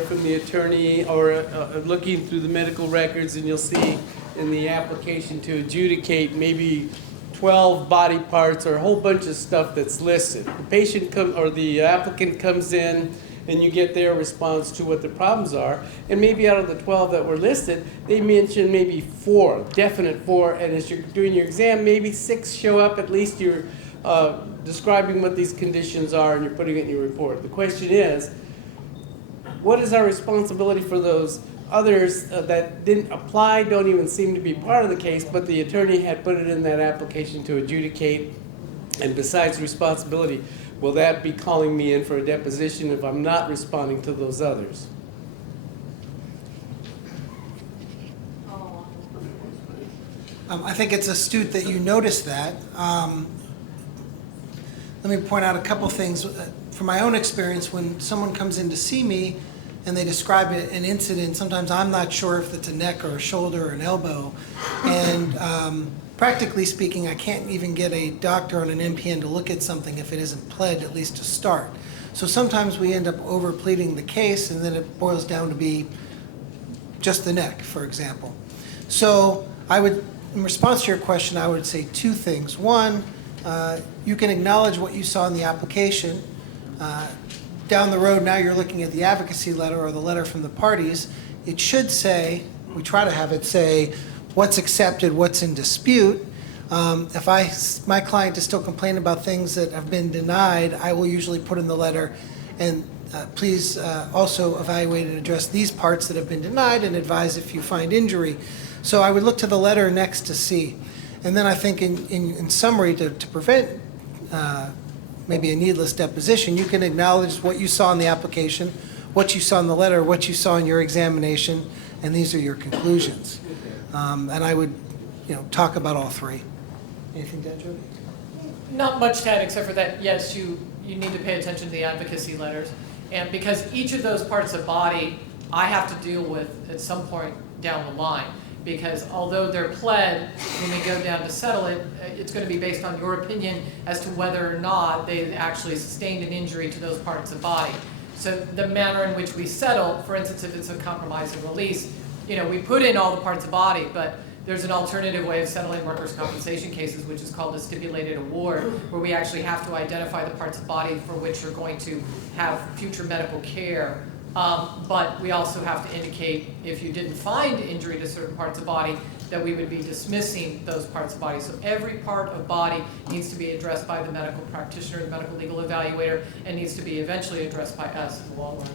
from the attorney or looking through the medical records, and you'll see in the application to adjudicate maybe 12 body parts or a whole bunch of stuff that's listed. The patient or the applicant comes in and you get their response to what the problems are, and maybe out of the 12 that were listed, they mention maybe 4, definite 4, and as you're doing your exam, maybe 6 show up. At least you're describing what these conditions are and you're putting it in your report. The question is, what is our responsibility for those others that didn't apply, don't even seem to be part of the case, but the attorney had put it in that application to adjudicate? And besides responsibility, will that be calling me in for a deposition if I'm not responding to those others? I think it's astute that you noticed that. Let me point out a couple things. From my own experience, when someone comes in to see me and they describe an incident, sometimes I'm not sure if it's a neck or a shoulder or an elbow. And practically speaking, I can't even get a doctor on an NPN to look at something if it isn't pled, at least to start. So sometimes we end up over pleading the case, and then it boils down to be just the neck, for example. So I would, in response to your question, I would say 2 things. One, you can acknowledge what you saw in the application. Down the road, now you're looking at the advocacy letter or the letter from the parties. It should say, we try to have it say, what's accepted, what's in dispute. If my client is still complaining about things that have been denied, I will usually put in the letter, and please also evaluate and address these parts that have been denied and advise if you find injury. So I would look to the letter next to C. And then I think in summary, to prevent maybe a needless deposition, you can acknowledge what you saw in the application, what you saw in the letter, what you saw in your examination, and these are your conclusions. And I would, talk about all 3. Anything to add, Jody? Not much to add, except for that, yes, you need to pay attention to the advocacy letters. And because each of those parts of body I have to deal with at some point down the line. Because although they're pled, when we go down to settle it, it's going to be based on your opinion as to whether or not they actually sustained an injury to those parts of body. So the manner in which we settle, for instance, if it's a compromise and release, we put in all the parts of body, but there's an alternative way of settling workers' compensation cases, which is called a stipulated award, where we actually have to identify the parts of body for which you're going to have future medical care. But we also have to indicate, if you didn't find injury to certain parts of body, that we would be dismissing those parts of body. So every part of body needs to be addressed by the medical practitioner, the medical legal evaluator, and needs to be eventually addressed by us in the long run.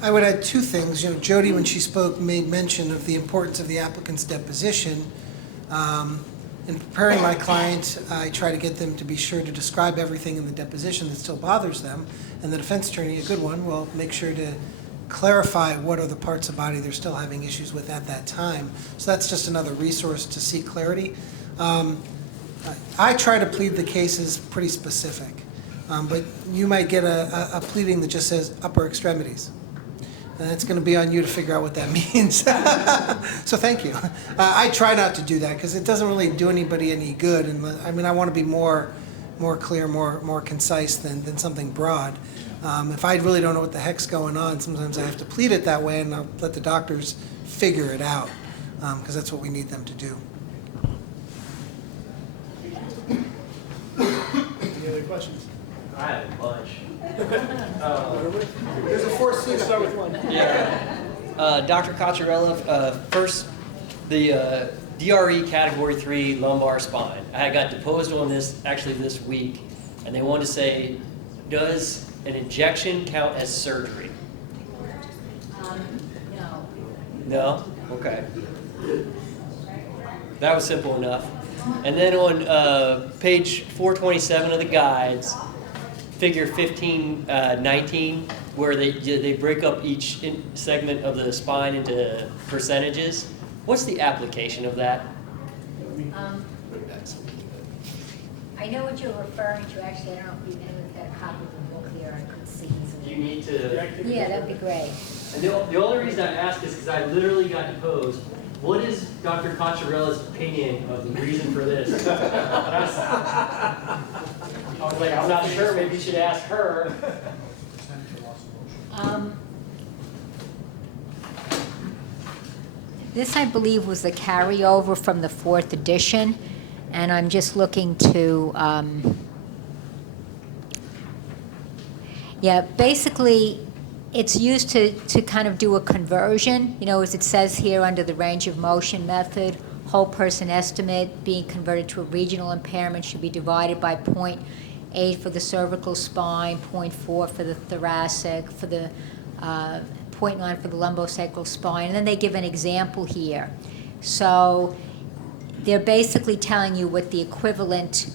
I would add 2 things. Jody, when she spoke, made mention of the importance of the applicant's deposition. In preparing my client, I try to get them to be sure to describe everything in the deposition that still bothers them, and the defense attorney, a good one, will make sure to clarify what are the parts of body they're still having issues with at that time. So that's just another resource to seek clarity. I try to plead the cases pretty specific, but you might get a pleading that just says upper extremities. And it's going to be on you to figure out what that means. So thank you. I try not to do that because it doesn't really do anybody any good. And I want to be more clear, more concise than something broad. If I really don't know what the heck's going on, sometimes I have to plead it that way, and I'll let the doctors figure it out because that's what we need them to do. Any other questions? I have a bunch. There's a 4th suit. Start with 1. Yeah. Dr. Cocciarella, first, the DRE Category 3 lumbar spine. I got deposed on this actually this week, and they wanted to say, does an injection count as surgery? No. No? Okay. That was simple enough. And then on page 427 of the guides, figure 1519, where they break up each segment of the spine into percentages. What's the application of that? I know what you're referring to. Actually, I don't know if you've got a copy of the book here. I could see easily. You need to... Yeah, that'd be great. And the only reason I ask is because I literally got deposed. What is Dr. Cocciarella's opinion of the reason for this? I was like, I'm not sure. Maybe you should ask her. This, I believe, was the carryover from the 4th edition, and I'm just looking to, yeah, basically, it's used to kind of do a conversion, as it says here under the range of motion method, whole person estimate being converted to a regional impairment should be divided by 0.8 for the cervical spine, 0.4 for the thoracic, for the 0.9 for the lumbosacral spine, and then they give an example here. So they're basically telling you what the equivalent,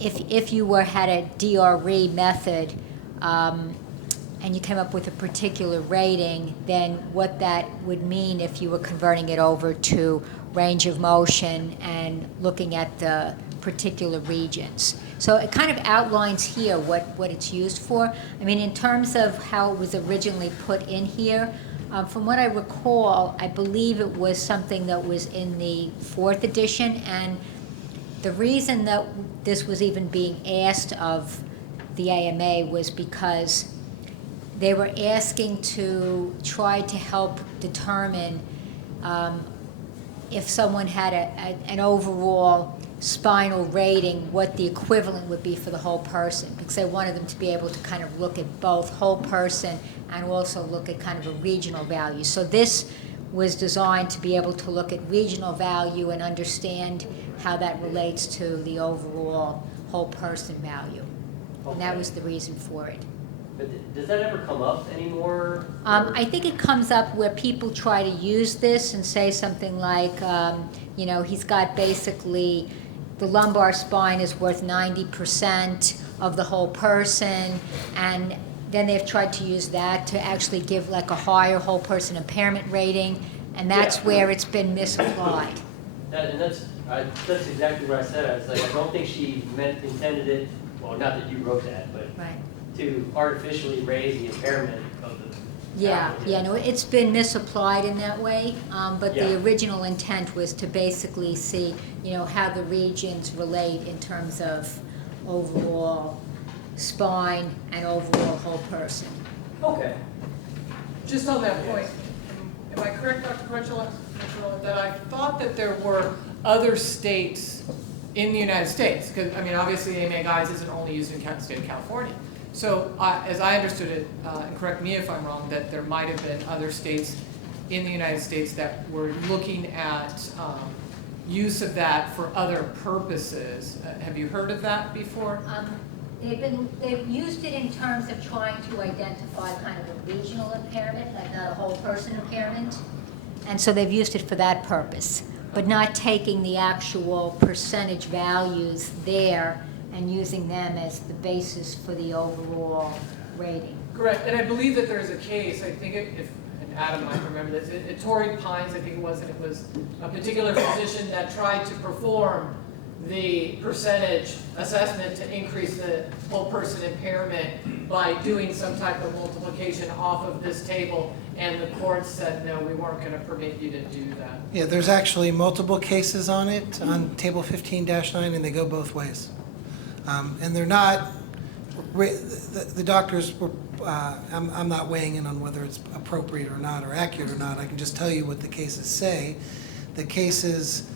if you had a DRE method, and you came up with a particular rating, then what that would mean if you were converting it over to range of motion and looking at the particular regions. So it kind of outlines here what it's used for. I mean, in terms of how it was originally put in here, from what I recall, I believe it was something that was in the 4th edition, and the reason that this was even being asked of the AMA was because they were asking to try to help determine if someone had an overall spinal rating, what the equivalent would be for the whole person, because they wanted them to be able to kind of look at both whole person and also look at kind of a regional value. So this was designed to be able to look at regional value and understand how that relates to the overall whole person value. And that was the reason for it. But does that ever come up anymore? I think it comes up where people try to use this and say something like, he's got basically the lumbar spine is worth 90% of the whole person, and then they've tried to use that to actually give like a higher whole person impairment rating, and that's where it's been misapplied. That's exactly what I said. I was like, I don't think she intended it, well, not that you wrote that, but Right. to artificially raise the impairment of the. No, it's been misapplied in that way, but the Yeah. original intent was to basically see, how the regions relate in terms of overall spine and overall whole person. Okay. Just on that point, am I correct, Dr. Crutchlow, that I thought that there were other states in the United States? Because, I mean, obviously AMA guides isn't only used in the state of California. So as I understood it, and correct me if I'm wrong, that there might have been other states in the United States that were looking at use of that for other purposes. Have you heard of that before? They've used it in terms of trying to identify kind of a regional impairment, like not a whole person impairment. And so they've used it for that purpose, but not taking the actual percentage values there and using them as the basis for the overall rating. Correct, and I believe that there's a case, I think and Adam might remember this, at Torrey Pines, I think it was, and it was a particular physician that tried to perform the percentage assessment to increase the whole person impairment by doing some type of multiplication off of this table, and the court said, no, we weren't going to permit you to do that. Yeah, there's actually multiple cases on it, on table 15-9, and they go both ways. And they're not, the doctors were, I'm not weighing in on whether it's appropriate or not, or accurate or not. I can just tell you what the cases say. The cases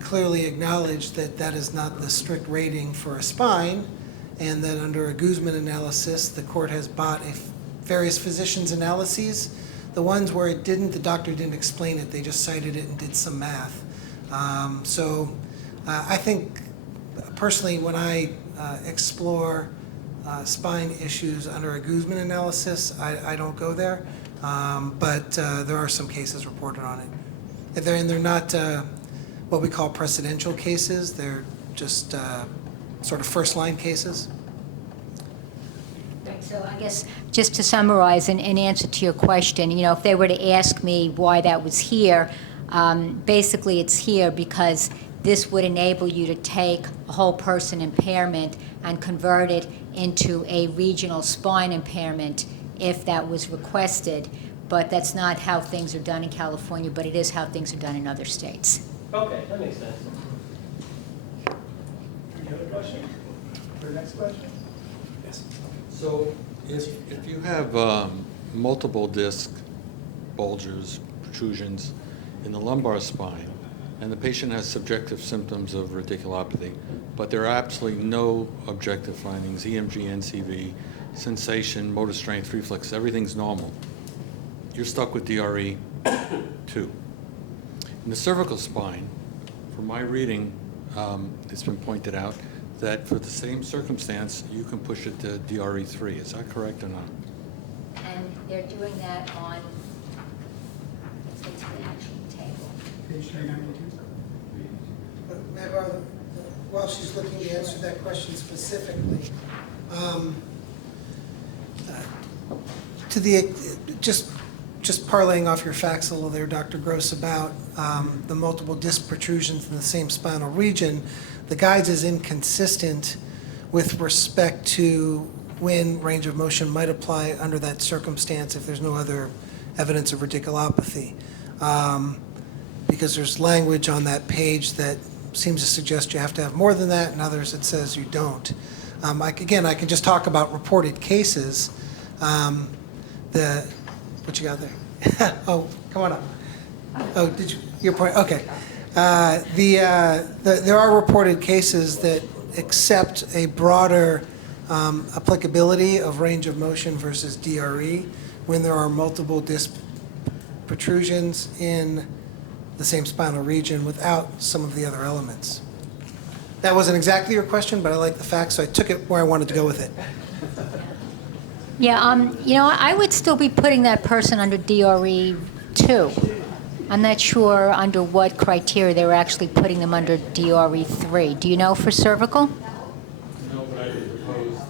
clearly acknowledge that that is not the strict rating for a spine, and that under a Guzman analysis, the court has bought various physicians' analyses. The ones where it didn't, the doctor didn't explain it, they just cited it and did some math. I think, personally, when I explore spine issues under a Guzman analysis, I don't go there, but there are some cases reported on it. They're not what we call precedential cases, they're just sort of first-line cases. Right, so I guess just to summarize, in answer to your question, if they were to ask me why that was here, basically it's here because this would enable you to take a whole person impairment and convert it into a regional spine impairment if that was requested. But that's not how things are done in California, but it is how things are done in other states. Okay, that makes sense. Any other question? For the next question? Yes. So if you have multiple disc bulges, protrusions in the lumbar spine, and the patient has subjective symptoms of radiculopathy, but there are absolutely no objective findings, EMG, NCV, sensation, motor strength, reflex, everything's normal. You're stuck with DRE 2. In the cervical spine, from my reading, it's been pointed out that for the same circumstance, you can push it to DRE 3. Is that correct or not? And they're doing that on, let's get to the action table. Page 392. May I borrow while she's looking to answer that question specifically, to the, just parlaying off your facts a little there, Dr. Gross, about the multiple disc protrusions in the same spinal region, the guides is inconsistent with respect to when range of motion might apply under that circumstance if there's no other evidence of radiculopathy. Because there's language on that page that seems to suggest you have to have more than that, and others it says you don't. Again, I can just talk about reported cases. What you got there? Oh, come on up. Oh, did you, your point, okay. There are reported cases that accept a broader applicability of range of motion versus DRE when there are multiple disc protrusions in the same spinal region without some of the other elements. That wasn't exactly your question, but I like the facts, so I took it where I wanted to go with it. Yeah, you know, I would still be putting that person under DRE 2. I'm not sure under what criteria they were actually putting them under DRE 3. Do you know for cervical? No, but I did propose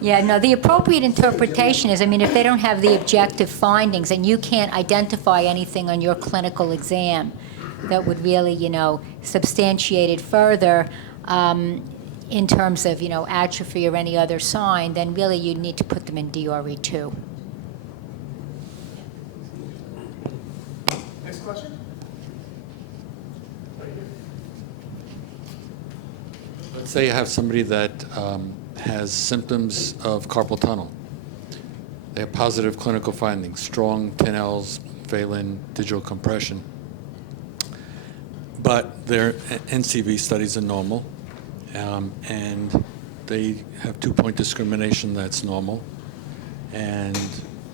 Yeah, no, the appropriate interpretation is, I mean, if they don't have the objective findings and you can't identify anything on your clinical exam that would really, you know, substantiate it further in terms of, you know, atrophy or any other sign, then really you need to put them in DRE 2. Next question? Let's say you have somebody that has symptoms of carpal tunnel. They have positive clinical findings, strong 10Ls, Phelan, digital compression. But their NCV studies are normal, and they have 2-point discrimination that's normal. And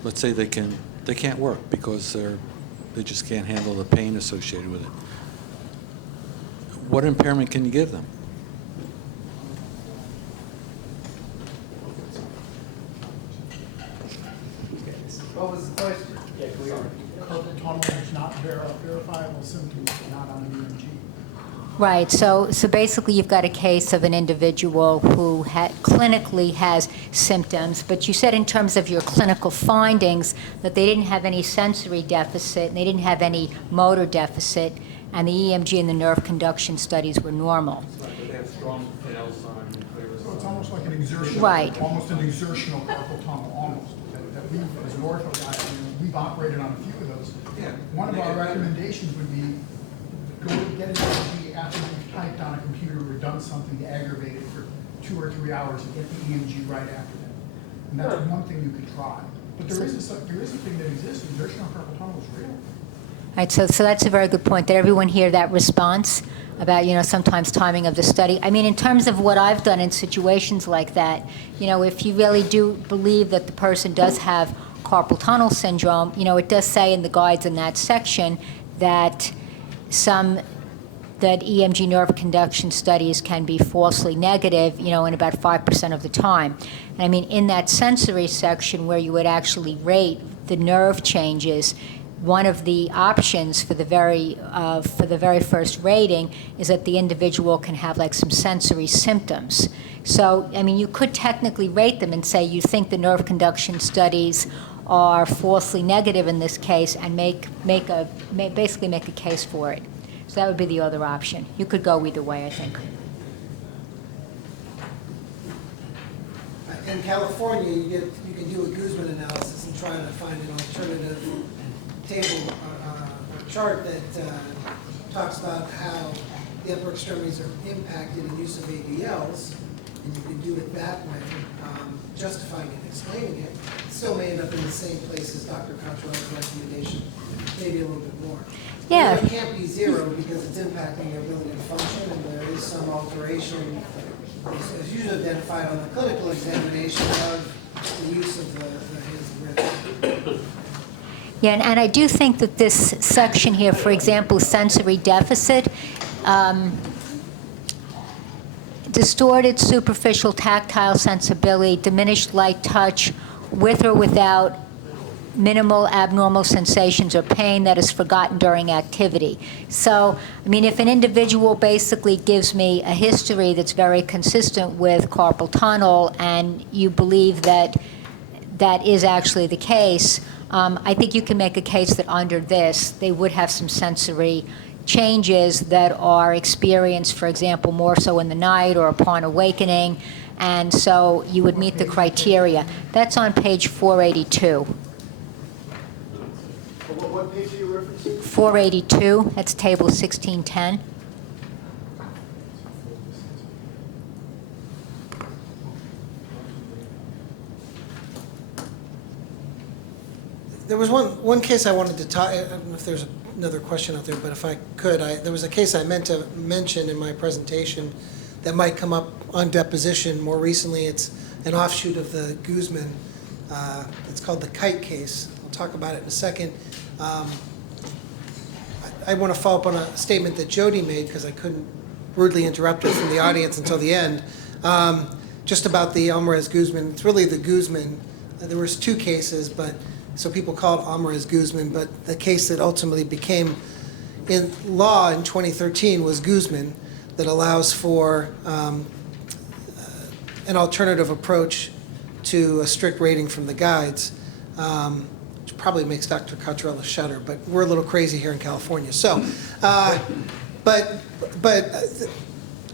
let's say they can't work because they just can't handle the pain associated with it. What impairment can you give them? What was the question? Carpal tunnel is not verifiable symptoms, not on an EMG. Right, so basically you've got a case of an individual who clinically has symptoms, but you said in terms of your clinical findings that they didn't have any sensory deficit, and they didn't have any motor deficit, and the EMG and the nerve conduction studies were normal. But they have strong 10L sign, So it's almost like an exertional, Right. almost an exertional carpal tunnel, almost. That we, as an ortho guy, we've operated on a few of those. Yeah. One of our recommendations would be go get an EMG after you've typed on a computer or done something to aggravate it for 2 or 3 hours and get the EMG right after that. And that's one thing you could try. But there is a thing that exists, exertional carpal tunnel is real. Right, so that's a very good point. Did everyone hear that response about, you know, sometimes timing of the study? I mean, in terms of what I've done in situations like that, you know, if you really do believe that the person does have carpal tunnel syndrome, you know, it does say in the guides in that section that that EMG nerve conduction studies can be falsely negative, you know, in about 5% of the time. And I mean, in that sensory section where you would actually rate the nerve changes, one of the options for the very first rating is that the individual can have like some sensory symptoms. So, I mean, you could technically rate them and say you think the nerve conduction studies are falsely negative in this case, and basically make a case for it. So that would be the other option. You could go either way, I think. In California, you can do a Guzman analysis and try to find an alternative table or chart that talks about how the upper extremities are impacted in use of ABLs, and you can do it that way, justifying it, explaining it, still may end up in the same place as Dr. Cottrell's recommendation, maybe a little bit more. Yeah. It can't be zero because it's impacting their ability to function, and there is some alteration, as usually identified on the clinical examination, of the use of the hands and wrists. Yeah, and I do think that this section here, for example, sensory deficit, distorted superficial tactile sensibility, diminished light touch, with or without minimal abnormal sensations or pain that is forgotten during activity. So, I mean, if an individual basically gives me a history that's very consistent with carpal tunnel, and you believe that that is actually the case, I think you can make a case that under this, they would have some sensory changes that are experienced, for example, more so in the night or upon awakening, and so you would meet the criteria. That's on page 482. What page are you referencing? 482, that's table 1610. There was one case I wanted to talk, I don't know if there's another question out there, but if I could, there was a case I meant to mention in my presentation that might come up on deposition more recently. It's an offshoot of the Guzman. It's called the Kite case. I'll talk about it in a second. I want to follow up on a statement that Jody made, because I couldn't rudely interrupt her from the audience until the end, just about the Alvarez-Guzman. It's really the Guzman. There was two cases, but so people call it Alvarez-Guzman, but the case that ultimately became in law in 2013 was Guzman, that allows for an alternative approach to a strict rating from the guides, which probably makes Dr. Cottrell shudder, but we're a little crazy here in California. So, but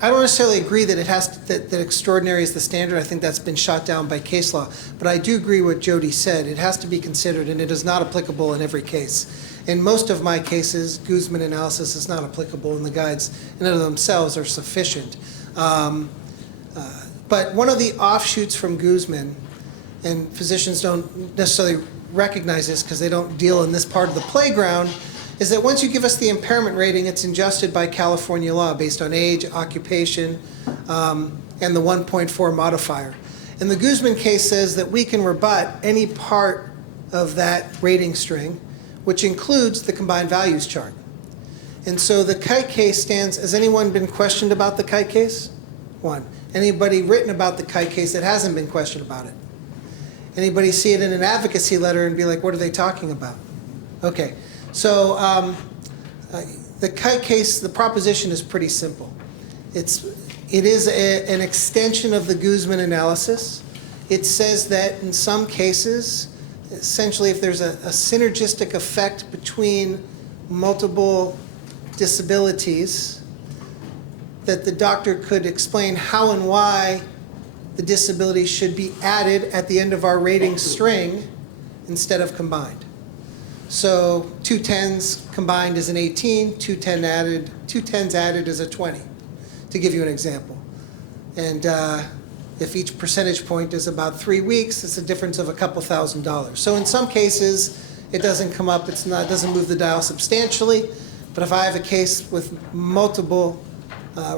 I don't necessarily agree that it has that extraordinary is the standard. I think that's been shot down by case law. But I do agree with what Jody said. It has to be considered, and it is not applicable in every case. In most of my cases, Guzman analysis is not applicable, and the guides in and of themselves are sufficient. But one of the offshoots from Guzman, and physicians don't necessarily recognize this because they don't deal in this part of the playground, is that once you give us the impairment rating, it's adjusted by California law based on age, occupation, and the 1.4 modifier. And the Guzman case says that we can rebut any part of that rating string, which includes the combined values chart. And so the Kite case stands. Has anyone been questioned about the Kite case? One. Anybody written about the Kite case that hasn't been questioned about it? Anybody see it in an advocacy letter and be like, what are they talking about? Okay. So the Kite case, the proposition is pretty simple. It is an extension of the Guzman analysis. It says that in some cases, essentially if there's a synergistic effect between multiple disabilities, that the doctor could explain how and why the disability should be added at the end of our rating string instead of combined. So 2 10s combined is an 18, 2 10s added is a 20, to give you an example. And if each percentage point is about 3 weeks, it's a difference of a couple $1,000s. So in some cases, it doesn't come up, it doesn't move the dial substantially. But if I have a case with multiple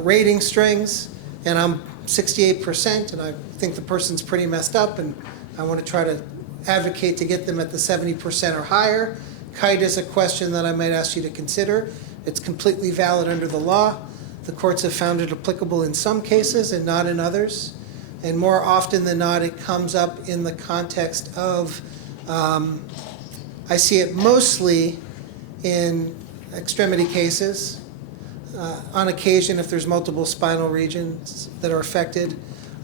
rating strings and I'm 68% and I think the person's pretty messed up and I want to try to advocate to get them at the 70% or higher, Kite is a question that I might ask you to consider. It's completely valid under the law. The courts have found it applicable in some cases and not in others. And more often than not, it comes up in the context of, I see it mostly in extremity cases, on occasion if there's multiple spinal regions that are affected.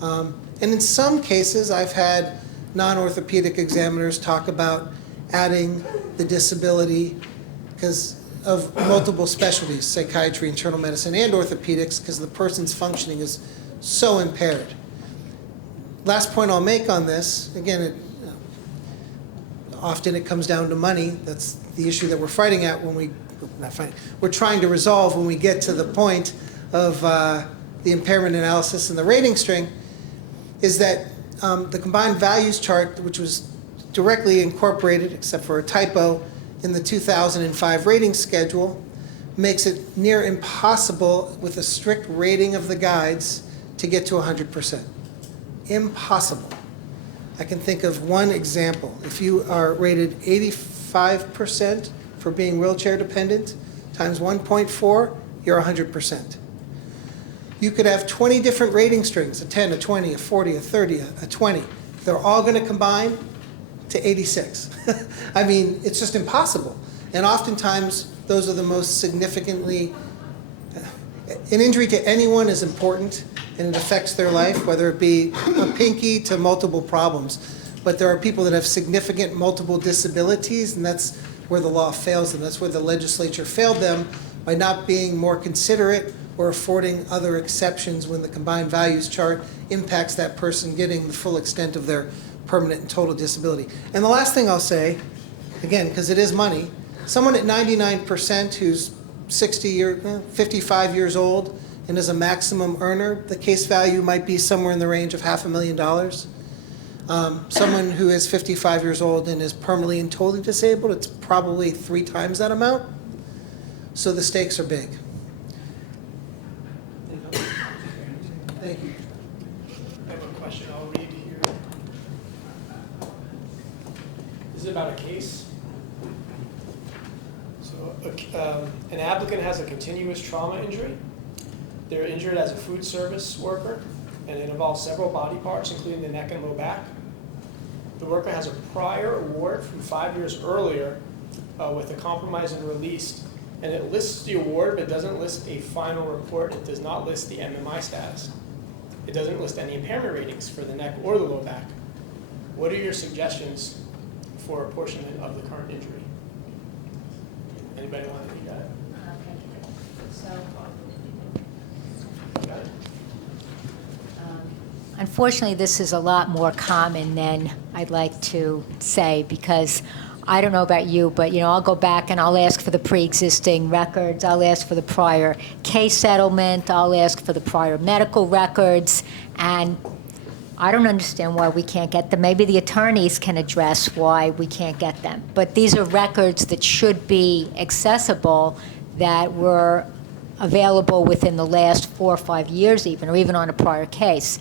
And in some cases, I've had non-orthopedic examiners talk about adding the disability because of multiple specialties, psychiatry, internal medicine, and orthopedics, because the person's functioning is so impaired. Last point I'll make on this, again, often it comes down to money. That's the issue that we're fighting at when we're trying to resolve when we get to the point of the impairment analysis and the rating string, is that the combined values chart, which was directly incorporated, except for a typo, in the 2005 rating schedule, makes it near impossible with a strict rating of the guides to get to 100%. Impossible. I can think of one example. If you are rated 85% for being wheelchair dependent, times 1.4, you're 100%. You could have 20 different rating strings, a 10, a 20, a 40, a 30, a 20. They're all going to combine to 86. I mean, it's just impossible. And oftentimes, those are the most significantly, an injury to anyone is important and it affects their life, whether it be a pinky to multiple problems. But there are people that have significant multiple disabilities, and that's where the law fails them. That's where the legislature failed them by not being more considerate or affording other exceptions when the combined values chart impacts that person getting the full extent of their permanent and total disability. And the last thing I'll say, again, because it is money, someone at 99% who's 55 years old and is a maximum earner, the case value might be somewhere in the range of $500,000. Someone who is 55 years old and is permanently and totally disabled, it's probably 3 times that amount. So the stakes are big. Thank you. I have a question I'll read here. This is about a case. So an applicant has a continuous trauma injury. They're injured as a food service worker, and it involves several body parts, including the neck and low back. The worker has a prior award from 5 years earlier with a compromise and released, and it lists the award, but doesn't list a final report. It does not list the MMI status. It doesn't list any impairment ratings for the neck or the low back. What are your suggestions for apportionment of the current injury? Anybody want to read that? Got it? Unfortunately, this is a lot more common than I'd like to say, because I don't know about you, but I'll go back and I'll ask for the pre-existing records, I'll ask for the prior case settlement, I'll ask for the prior medical records, and I don't understand why we can't get them. Maybe the attorneys can address why we can't get them. But these are records that should be accessible, that were available within the last 4 or 5 years even, or even on a prior case.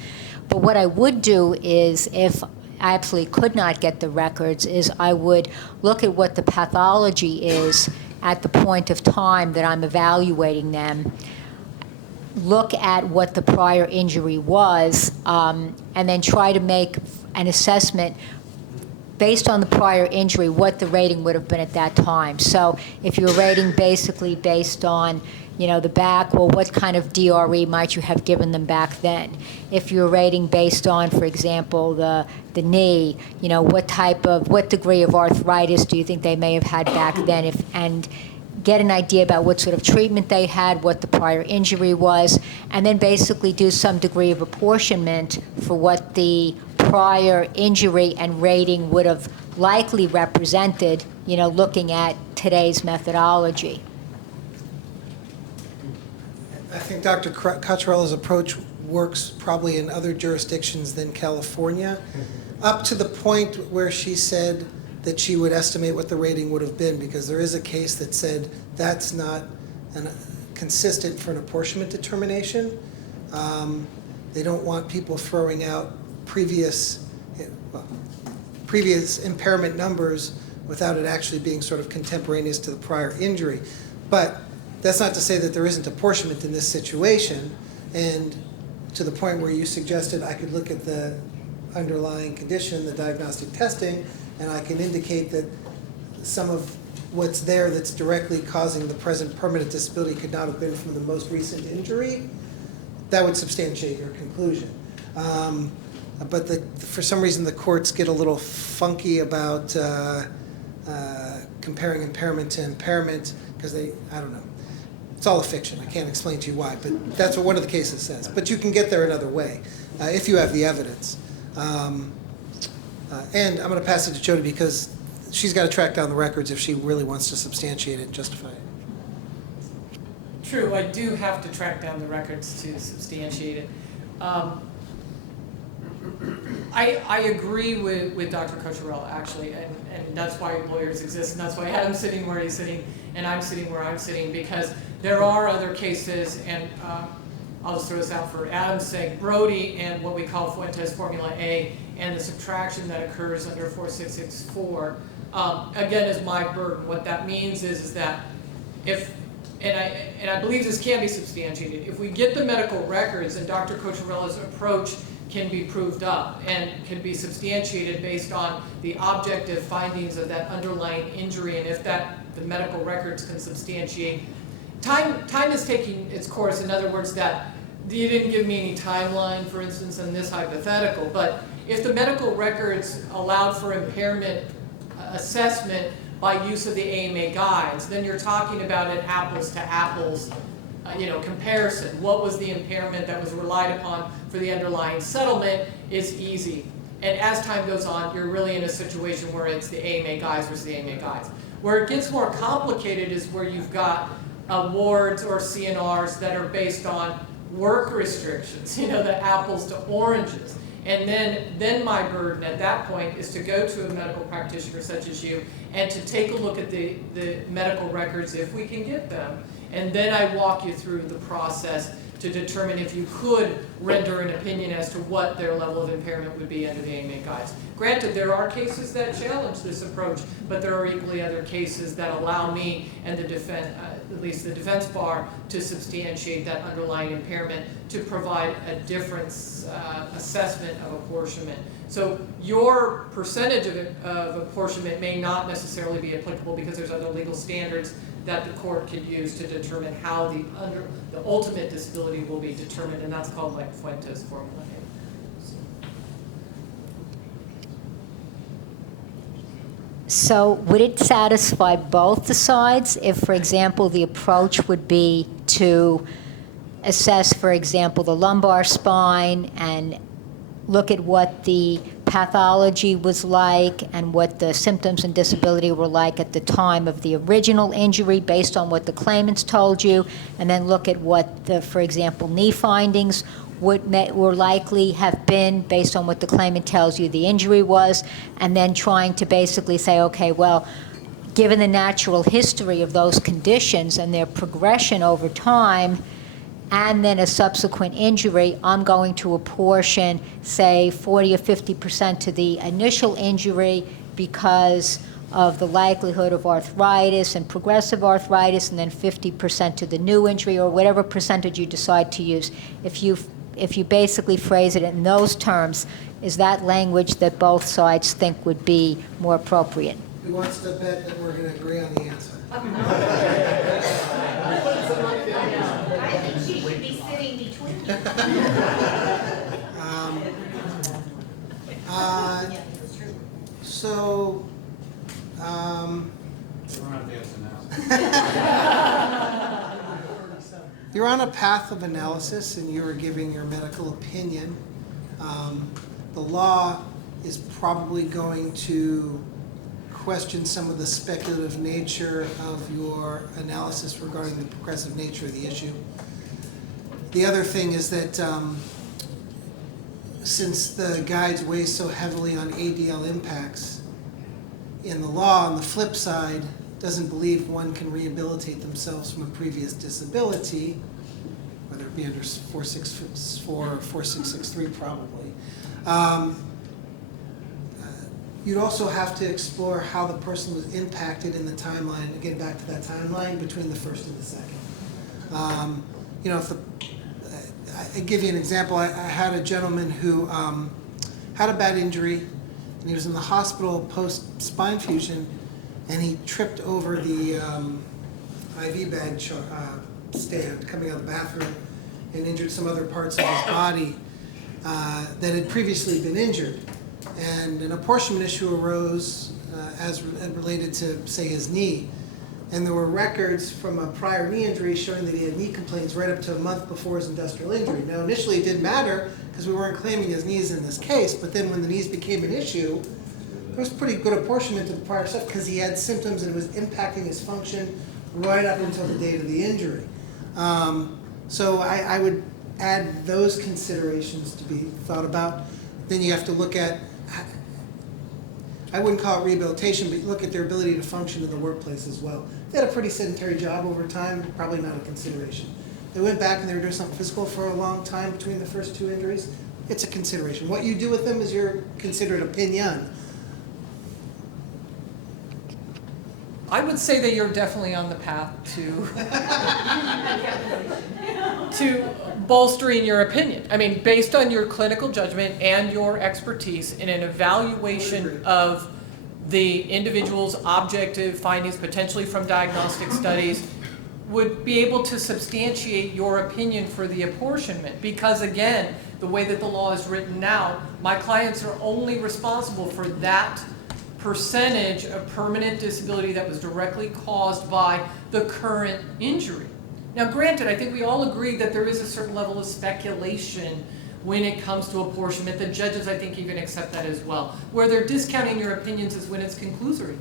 But what I would do is, if I absolutely could not get the records, is I would look at what the pathology is at the point of time that I'm evaluating them, look at what the prior injury was, and then try to make an assessment based on the prior injury, what the rating would have been at that time. So if you're rating basically based on the back, well, what kind of DRE might you have given them back then? If you're rating based on, for example, the knee, what degree of arthritis do you think they may have had back then? And get an idea about what sort of treatment they had, what the prior injury was, and then basically do some degree of apportionment for what the prior injury and rating would have likely represented, looking at today's methodology. I think Dr. Cottrarella's approach works probably in other jurisdictions than California, up to the point where she said that she would estimate what the rating would have been, because there is a case that said that's not consistent for an apportionment determination. They don't want people throwing out previous impairment numbers without it actually being sort of contemporaneous to the prior injury. But that's not to say that there isn't apportionment in this situation, and to the point where you suggested I could look at the underlying condition, the diagnostic testing, and I can indicate that some of what's there that's directly causing the present permanent disability could not have been from the most recent injury. That would substantiate your conclusion. But for some reason the courts get a little funky about comparing impairment to impairment, because I don't know. It's all a fiction. I can't explain to you why, but that's what one of the cases says. But you can get there another way if you have the evidence. And I'm going to pass it to Jody, because she's got to track down the records if she really wants to substantiate it and justify it. true, I do have to track down the records to substantiate it. I agree with Dr. Cocciarella, actually, and that's why lawyers exist, and that's why Adam's sitting where he's sitting, and I'm sitting where I'm sitting, because there are other cases, and I'll just throw this out for Adam's sake, Brody and what we call Fuentes Formula A, and the subtraction that occurs under 4664, again, is my burden. What that means is that if, and I believe this can be substantiated, if we get the medical records and Dr. Cocciarella's approach can be proved up and can be substantiated based on the objective findings of that underlying injury, and if the medical records can substantiate, time is taking its course. In other words, that you didn't give me any timeline, for instance, in this hypothetical, but if the medical records allowed for impairment assessment by use of the AMA guides, then you're talking about an apples to apples comparison. What was the impairment that was relied upon for the underlying settlement is easy. And as time goes on, you're really in a situation where it's the AMA guides versus the AMA guides. Where it gets more complicated is where you've got awards or CNRs that are based on work restrictions, the apples to oranges. And then my burden at that point is to go to a medical practitioner such as you and to take a look at the medical records if we can get them. And then I walk you through the process to determine if you could render an opinion as to what their level of impairment would be under the AMA guides. Granted, there are cases that challenge this approach, but there are equally other cases that allow me and the defense, at least the defense bar, to substantiate that underlying impairment to provide a different assessment of apportionment. So your percentage of apportionment may not necessarily be applicable because there's other legal standards that the court could use to determine how the ultimate disability will be determined, and that's called like Fuentes Formula A. So would it satisfy both the sides if, for example, the approach would be to assess, for example, the lumbar spine and look at what the pathology was like and what the symptoms and disability were like at the time of the original injury based on what the claimants told you, and then look at what the, for example, knee findings were likely have been based on what the claimant tells you the injury was, and then trying to basically say, okay, well, given the natural history of those conditions and their progression over time, and then a subsequent injury, I'm going to apportion, say, 40 or 50% to the initial injury because of the likelihood of arthritis and progressive arthritis, and then 50% to the new injury, or whatever percentage you decide to use. If you basically phrase it in those terms, is that language that both sides think would be more appropriate? Who wants to bet that we're going to agree on the answer? I think she should be sitting between you. You're on a path of analysis and you're giving your medical opinion. The law is probably going to question some of the speculative nature of your analysis regarding the progressive nature of the issue. The other thing is that since the guides weigh so heavily on ADL impacts, in the law, on the flip side, doesn't believe one can rehabilitate themselves from a previous disability, whether it be under 464 or 4663 probably. You'd also have to explore how the person was impacted in the timeline, again back to that timeline between the first and the second. I give you an example. I had a gentleman who had a bad injury, and he was in the hospital post spine fusion, and he tripped over the IV bag stand coming out of the bathroom and injured some other parts of his body that had previously been injured. And an apportionment issue arose as related to, say, his knee. And there were records from a prior knee injury showing that he had knee complaints right up to a month before his industrial injury. Now, initially it didn't matter because we weren't claiming his knees in this case, but then when the knees became an issue, there was pretty good apportionment to the prior stuff because he had symptoms and it was impacting his function right up until the date of the injury. So I would add those considerations to be thought about. Then you have to look at, I wouldn't call it rehabilitation, but look at their ability to function in the workplace as well. If they had a pretty sedentary job over time, probably not a consideration. They went back and they were doing something physical for a long time between the first two injuries, it's a consideration. What you do with them is your considered opinion. I would say that you're definitely on the path to bolstering your opinion. I mean, based on your clinical judgment and your expertise in an evaluation of the individual's objective findings, potentially from diagnostic studies, would be able to substantiate your opinion for the apportionment. Because again, the way that the law is written now, my clients are only responsible for that percentage of permanent disability that was directly caused by the current injury. Now granted, I think we all agree that there is a certain level of speculation when it comes to apportionment. The judges, I think, even accept that as well. Where they're discounting your opinions is when it's conclusory.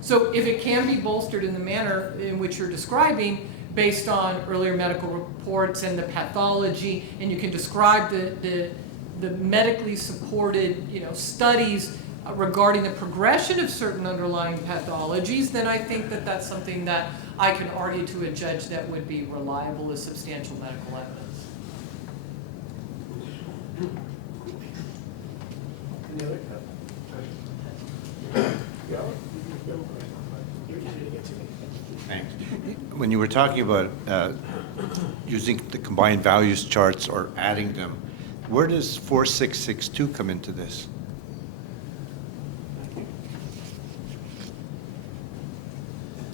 So if it can be bolstered in the manner in which you're describing, based on earlier medical reports and the pathology, and you can describe the medically supported, studies regarding the progression of certain underlying pathologies, then I think that that's something that I can argue to a judge that would be reliable as substantial medical evidence. Any other? Thanks. When you were talking about using the combined values charts or adding them, where does 4662 come into this?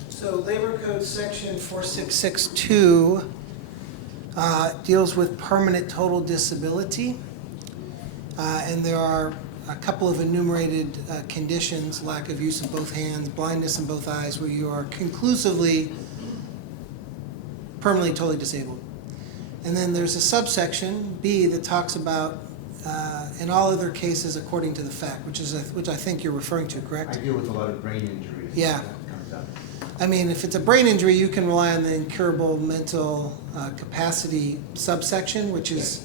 So Labor Code Section 4662 deals with permanent total disability. And there are a couple of enumerated conditions: lack of use of both hands, blindness in both eyes, where you are conclusively permanently totally disabled. And then there's a subsection, B, that talks about in all other cases according to the fact, which I think you're referring to, correct? I deal with a lot of brain injuries. Yeah. That comes up. I mean, if it's a brain injury, you can rely on the incurable mental capacity subsection, which is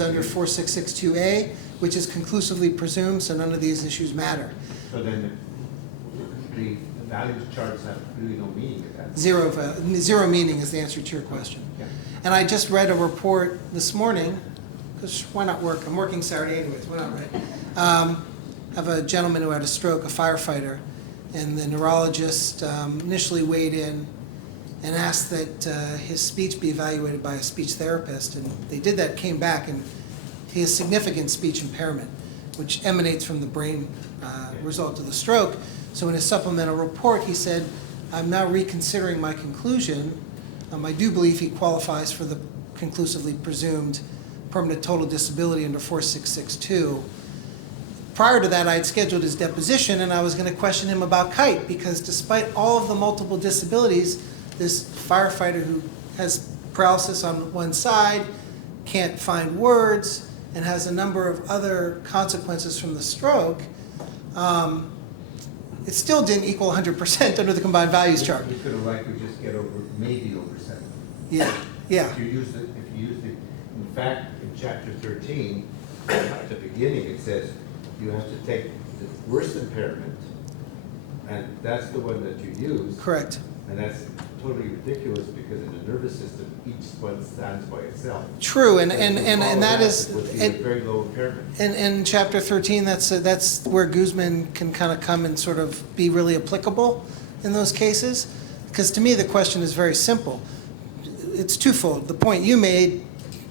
under 4662A, which is conclusively presumed, so none of these issues matter. So then the values charts have really no meaning at that. Zero meaning is the answer to your question. Yeah. And I just read a report this morning, because why not work? I'm working Saturday anyways, why not, right? Have a gentleman who had a stroke, a firefighter, and the neurologist initially weighed in and asked that his speech be evaluated by a speech therapist. And they did that, came back, and he has significant speech impairment, which emanates from the brain result of the stroke. So in his supplemental report, he said, I'm now reconsidering my conclusion. I do believe he qualifies for the conclusively presumed permanent total disability under 4662. Prior to that, I had scheduled his deposition, and I was going to question him about kite, because despite all of the multiple disabilities, this firefighter who has paralysis on one side, can't find words, and has a number of other consequences from the stroke, it still didn't equal 100% under the combined values chart. He's going to likely just get over, maybe over 70. Yeah, yeah. If you use the, in fact, in chapter 13, at the beginning, it says you have to take the worst impairment, and that's the one that you use. Correct. And that's totally ridiculous, because in the nervous system, each one stands by itself. True, and So that is, would be a very low impairment. in chapter 13, that's where Guzman can kind of come and sort of be really applicable in those cases. Because to me, the question is very simple. It's twofold. The point you made,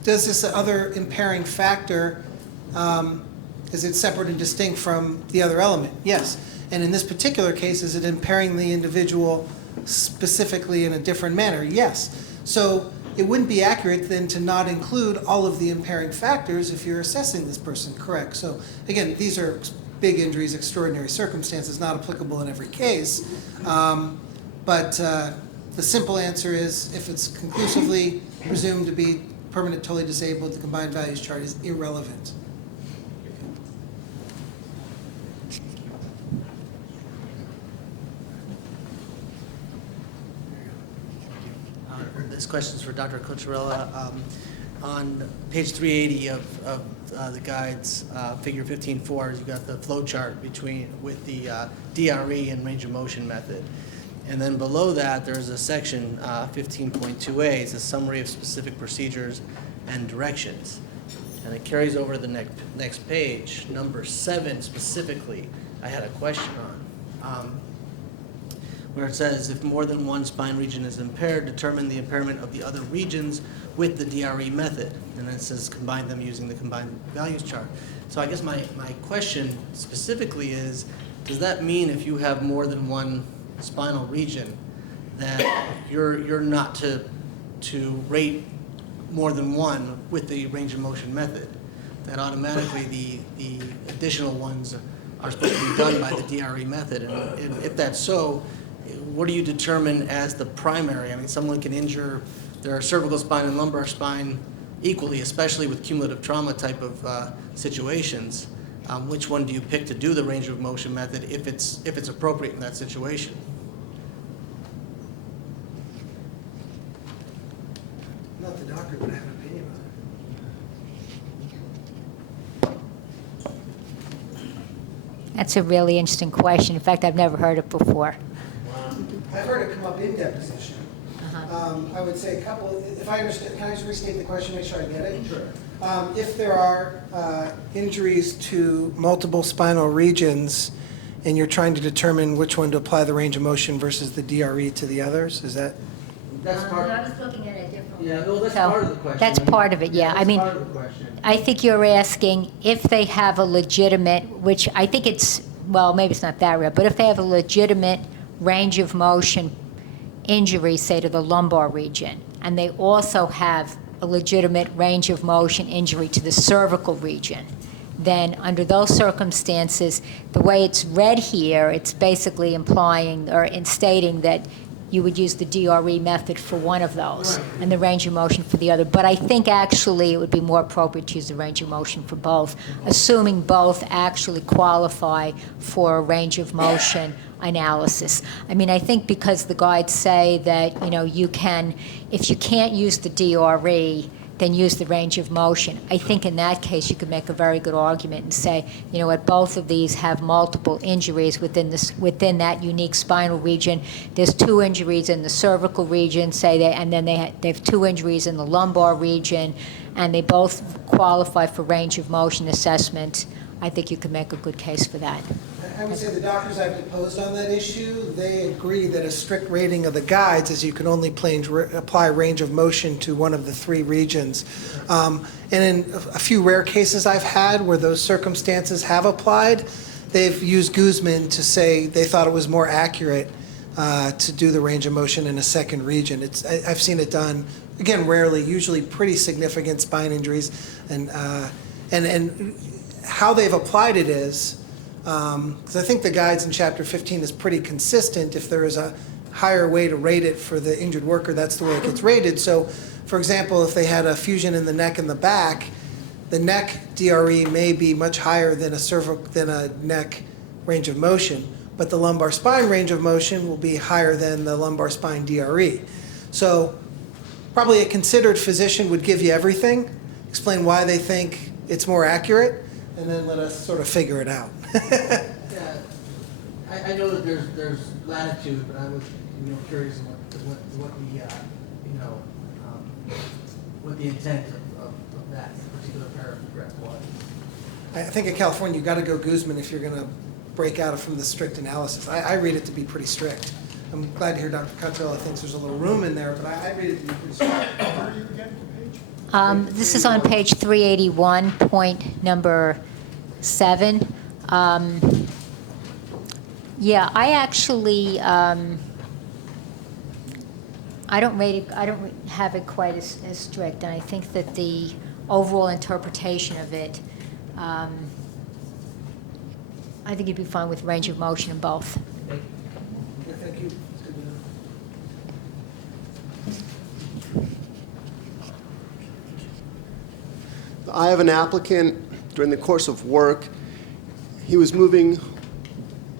does this other impairing factor, is it separate and distinct from the other element? Yes. And in this particular case, is it impairing the individual specifically in a different manner? Yes. So it wouldn't be accurate then to not include all of the impairing factors if you're assessing this person, correct? So again, these are big injuries, extraordinary circumstances, not applicable in every case. But the simple answer is, if it's conclusively presumed to be permanent totally disabled, the combined values chart is irrelevant. This questions for Dr. Cocciarella. On page 380 of the guides, figure 15.4, you got the flow chart with the DRE and range of motion method. And then below that, there's a section, 15.2a, it's a summary of specific procedures and directions. And it carries over to the next page, number 7 specifically, I had a question on. Where it says, if more than one spine region is impaired, determine the impairment of the other regions with the DRE method. And then it says, combine them using the combined values chart. So I guess my question specifically is, does that mean if you have more than one spinal region that you're not to rate more than one with the range of motion method? That automatically the additional ones are supposed to be done by the DRE method? And if that's so, what do you determine as the primary? I mean, someone can injure their cervical spine and lumbar spine equally, especially with cumulative trauma type of situations. Which one do you pick to do the range of motion method if it's appropriate in that situation? Not the doctor, but I have an opinion on it. That's a really interesting question. In fact, I've never heard it before. I've heard it come up in deposition. I would say a couple, if I understand, can I just restate the question, make sure I get it? Sure. If there are injuries to multiple spinal regions and you're trying to determine which one to apply the range of motion versus the DRE to the others, is that? That's part. I was looking at a different. Yeah, no, that's So, part of the question. that's part of it, yeah. I mean, That's part of the question. I think you're asking if they have a legitimate, which I think it's, well, maybe it's not that rare, but if they have a legitimate range of motion injury, say to the lumbar region, and they also have a legitimate range of motion injury to the cervical region, then under those circumstances, the way it's read here, it's basically implying or stating that you would use the DRE method for one of those and the range of motion for the other. But I think actually it would be more appropriate to use the range of motion for both, assuming both actually qualify for a range of motion analysis. I mean, I think because the guides say that, you can, if you can't use the DRE, then use the range of motion. I think in that case, you could make a very good argument and say, what both of these have multiple injuries within that unique spinal region. There's 2 injuries in the cervical region, and then they have 2 injuries in the lumbar region, and they both qualify for range of motion assessment. I think you could make a good case for that. I would say the doctors I've deposed on that issue, they agree that a strict rating of the guides is you can only apply range of motion to one of the 3 regions. And in a few rare cases I've had where those circumstances have applied, they've used Guzman to say they thought it was more accurate to do the range of motion in a second region. I've seen it done, again, rarely, usually pretty significant spine injuries. And how they've applied it is, because I think the guides in Chapter 15 is pretty consistent. If there is a higher way to rate it for the injured worker, that's the way it gets rated. So, for example, if they had a fusion in the neck and the back, the neck DRE may be much higher than a neck range of motion, but the lumbar spine range of motion will be higher than the lumbar spine DRE. So, probably a considered physician would give you everything, explain why they think it's more accurate, and then let us sort of figure it out. Yeah, I know that there's latitude, but I was curious what the intent of that particular paragraph was. I think in California, you've got to go Guzman if you're going to break out from the strict analysis. I read it to be pretty strict. I'm glad to hear Dr. Cottrell thinks there's a little room in there, but I read it to be pretty strict. Where are you again, page? This is on page 381, point number 7. Yeah, I actually, I don't have it quite as strict, and I think that the overall interpretation of it, I think you'd be fine with range of motion in both. Yeah, thank you. It's good to know. I have an applicant, during the course of work, he was moving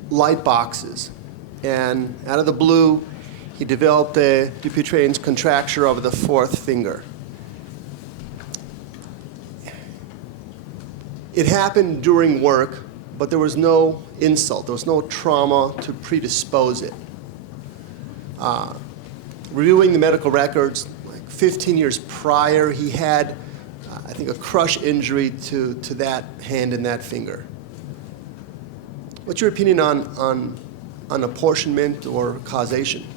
light boxes, and out of the blue, he he developed a Dupuytren's contracture of the fourth finger. It happened during work, but there was no insult, there was no trauma to predispose it. Reviewing the medical records, like 15 years prior, he had, I think, a crush injury to that hand and that finger. What's your opinion on apportionment or causation?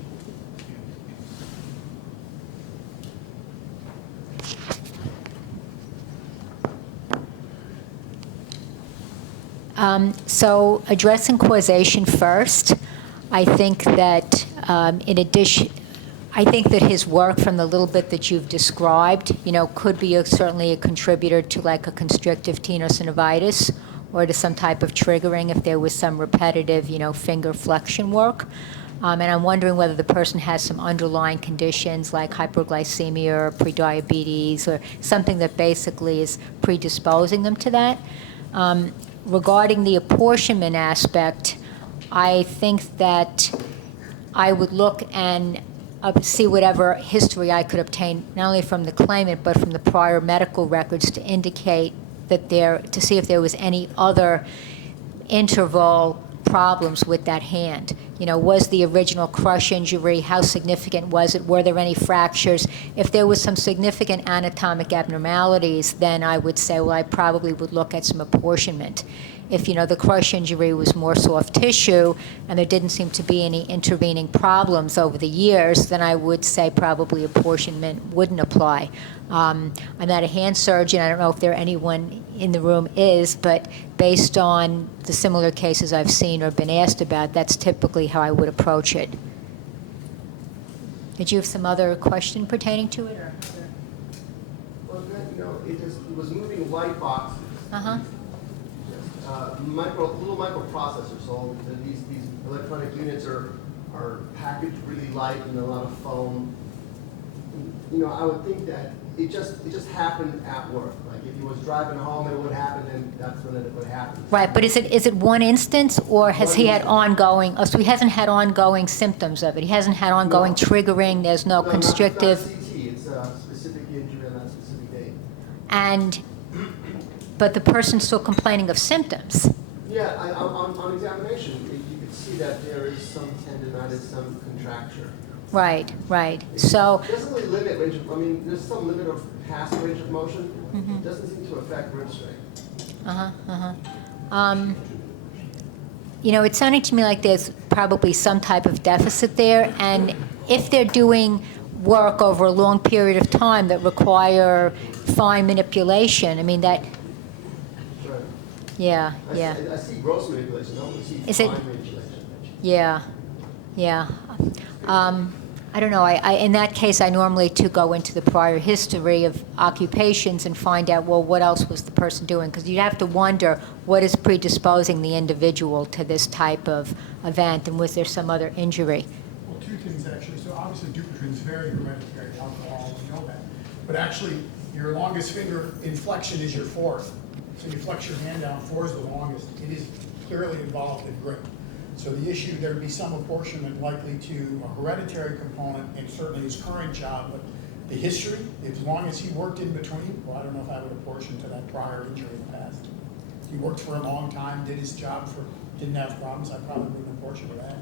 So addressing causation first, I think that in addition, I think that his work, from the little bit that you've described, could be certainly a contributor to like a constrictive tenosynovitis or to some type of triggering if there was some repetitive, finger flexion work. And I'm wondering whether the person has some underlying conditions like hyperglycemia or prediabetes or something that basically is predisposing them to that. Regarding the apportionment aspect, I think that I would look and see whatever history I could obtain, not only from the claimant, but from the prior medical records to indicate that to see if there was any other interval problems with that hand. Was the original crush injury, how significant was it? Were there any fractures? If there was some significant anatomic abnormalities, then I would say, well, I probably would look at some apportionment. If, the crush injury was more soft tissue and there didn't seem to be any intervening problems over the years, then I would say probably apportionment wouldn't apply. I'm not a hand surgeon. I don't know if anyone in the room is, but based on the similar cases I've seen or been asked about, that's typically how I would approach it. Did you have some other question pertaining to it? Or? Well, it was moving light boxes. Uh-huh. Little microprocessors. So these electronic units are packaged really light and a lot of foam. I would think that it just happened at work. Like if he was driving home and it would happen, then that's when it would happen. Right, but is it one instance, or has he had ongoing? Oh, so he hasn't had ongoing symptoms of it. He hasn't had ongoing triggering. There's no constrictive. It's not CT. It's a specific injury on that specific day. But the person's still complaining of symptoms. Yeah, on examination, you could see that there is some tendonitis, some contracture. Right. So. It doesn't really limit range of, there's some limit of past range of motion. It doesn't seem to affect grip strength. It's sounding to me like there's probably some type of deficit there, and if they're doing work over a long period of time that require fine manipulation, that. Right. Yeah. I see gross manipulation. I don't see Is it? fine manipulation. Yeah. I don't know. In that case, I normally too go into the prior history of occupations and find out, well, what else was the person doing? Because you have to wonder what is predisposing the individual to this type of event, and was there some other injury? Well, two things actually. So obviously Dupuytren is very hereditary, alcohol, we know that. But actually, your longest finger in flexion is your fourth. So you flex your hand down, 4 is the longest. It is clearly involved in grip. So the issue, there would be some apportionment likely to a hereditary component and certainly his current job, but the history, as long as he worked in between, well, I don't know if I would apportion to that prior injury in the past. He worked for a long time, did his job didn't have problems, I probably wouldn't apportion to that.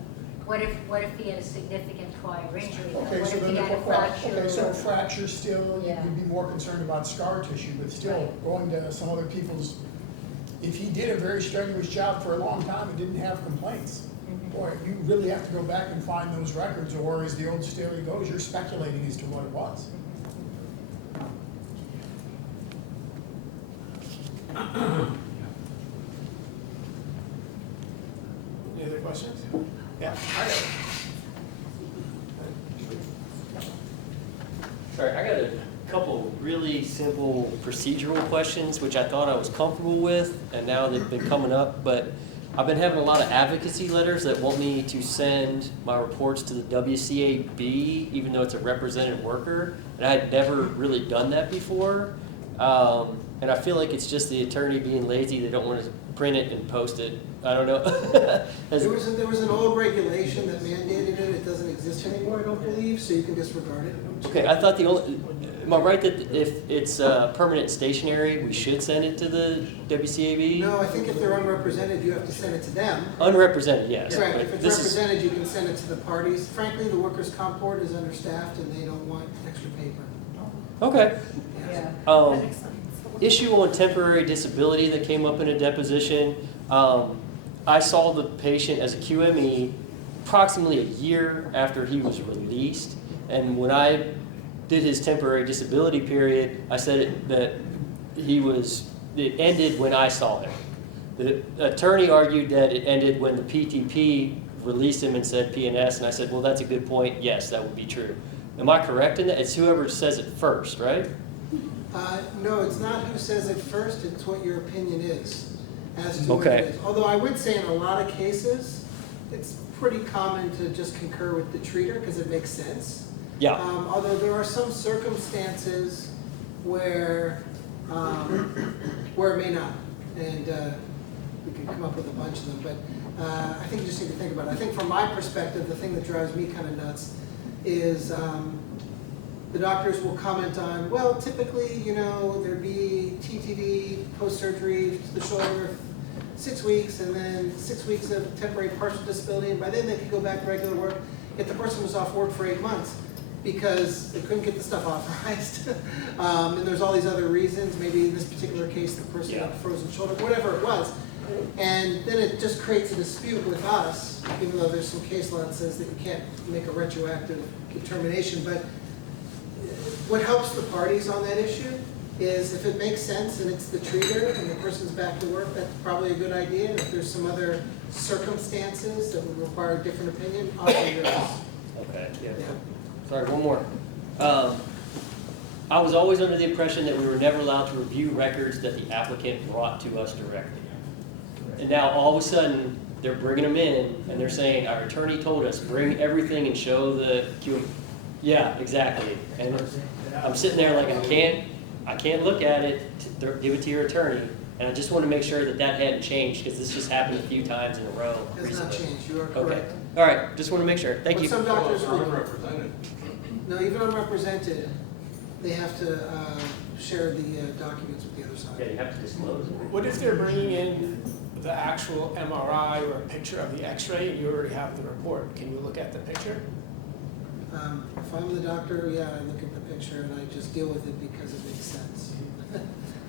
What if he had a significant prior injury? Okay, so then a fracture still, Yeah. you'd be more concerned about scar tissue, but still going to some other people's, if he did a very strenuous job for a long time and didn't have complaints, boy, you really have to go back and find those records, or as the old story goes, you're speculating as to what it was. Any other questions? Yeah. Sorry, I got a couple really simple procedural questions, which I thought I was comfortable with, and now they've been coming up, but I've been having a lot of advocacy letters that want me to send my reports to the WCAB, even though it's a represented worker, and I had never really done that before. And I feel like it's just the attorney being lazy. They don't want to print it and post it. I don't know. There was an old regulation that mandated it. It doesn't exist anymore, I don't believe, so you can disregard it. Okay, I thought am I right that if it's permanent stationary, we should send it to the WCAB? No, I think if they're unrepresented, you have to send it to them. Unrepresented, yes. Correct. but If it's this is- represented, you can send it to the parties. Frankly, the workers' comp board is understaffed and they don't want extra paper. Okay. Yeah. Issue on temporary disability that came up in a deposition. I saw the patient as a Q.M.E. approximately a year after he was released. And when I did his temporary disability period, I said that it ended when I saw him. The attorney argued that it ended when the PTP released him and said PNS, and I said, well, that's a good point. Yes, that would be true. Am I correct in that? It's whoever says it first, right? No, it's not who says it first, it's what your opinion is as to what Okay. it is. Although I would say in a lot of cases, it's pretty common to just concur with the treater because it makes sense. Yeah. Although there are some circumstances where it may not, and we can come up with a bunch of them, but I think you just need to think about it. I think from my perspective, the thing that drives me kind of nuts is the doctors will comment on, well, typically, there'd be TTD, post-surgery to the shoulder, 6 weeks, and then 6 weeks of temporary partial disability, and by then they could go back to regular work if the person was off work for 8 months because they couldn't get the stuff authorized. And there's all these other reasons, maybe in this particular case, the person had a frozen shoulder, whatever it was. And then it just creates a dispute with us, even though there's some case law that says that you can't make a retroactive determination. But what helps the parties on that issue is if it makes sense and it's the treater and the person's back to work, that's probably a good idea. And if there's some other circumstances that would require a different opinion, offer yours. Okay, yeah. Yeah. Sorry, one more. I was always under the impression that we were never allowed to review records that the applicant brought to us directly. And now all of a sudden, they're bringing them in and they're saying, our attorney told us, bring everything and show the Q.M.E. Yeah, exactly. And I'm sitting there like, I can't look at it, give it to your attorney. And I just want to make sure that that hadn't changed because this just happened a few times in a row It has not recently. changed, you are Okay. correct. All right, just want to make sure. Thank But you. some doctors will, Unrepresented. no, even unrepresented, they have to share the documents with the other Yeah, side. you have to disclose it. What if they're bringing in the actual MRI or a picture of the x-ray and you already have the report? Can you look at the picture? If I'm the doctor, yeah, I look at the picture and I just deal with it because it makes sense.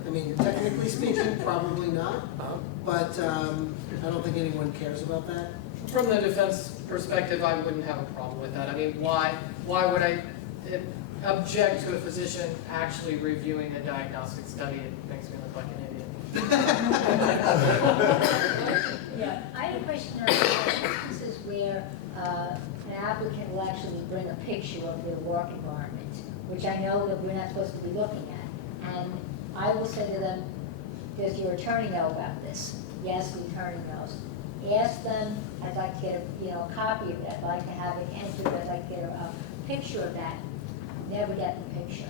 I mean, technically speaking, probably not, but I don't think anyone cares about that. From the defense perspective, I wouldn't have a problem with that. I mean, why would I object to a physician actually reviewing a diagnostic study? It makes me look like an idiot. Yeah, I had a question on instances where an applicant will actually bring a picture of their work environment, which I know that we're not supposed to be looking at. And I will say to them, does your attorney know about this? Yes, the attorney knows. Ask them, I'd like to get a copy of that, I'd like to have it entered, I'd like to get a picture of that. Never get the picture.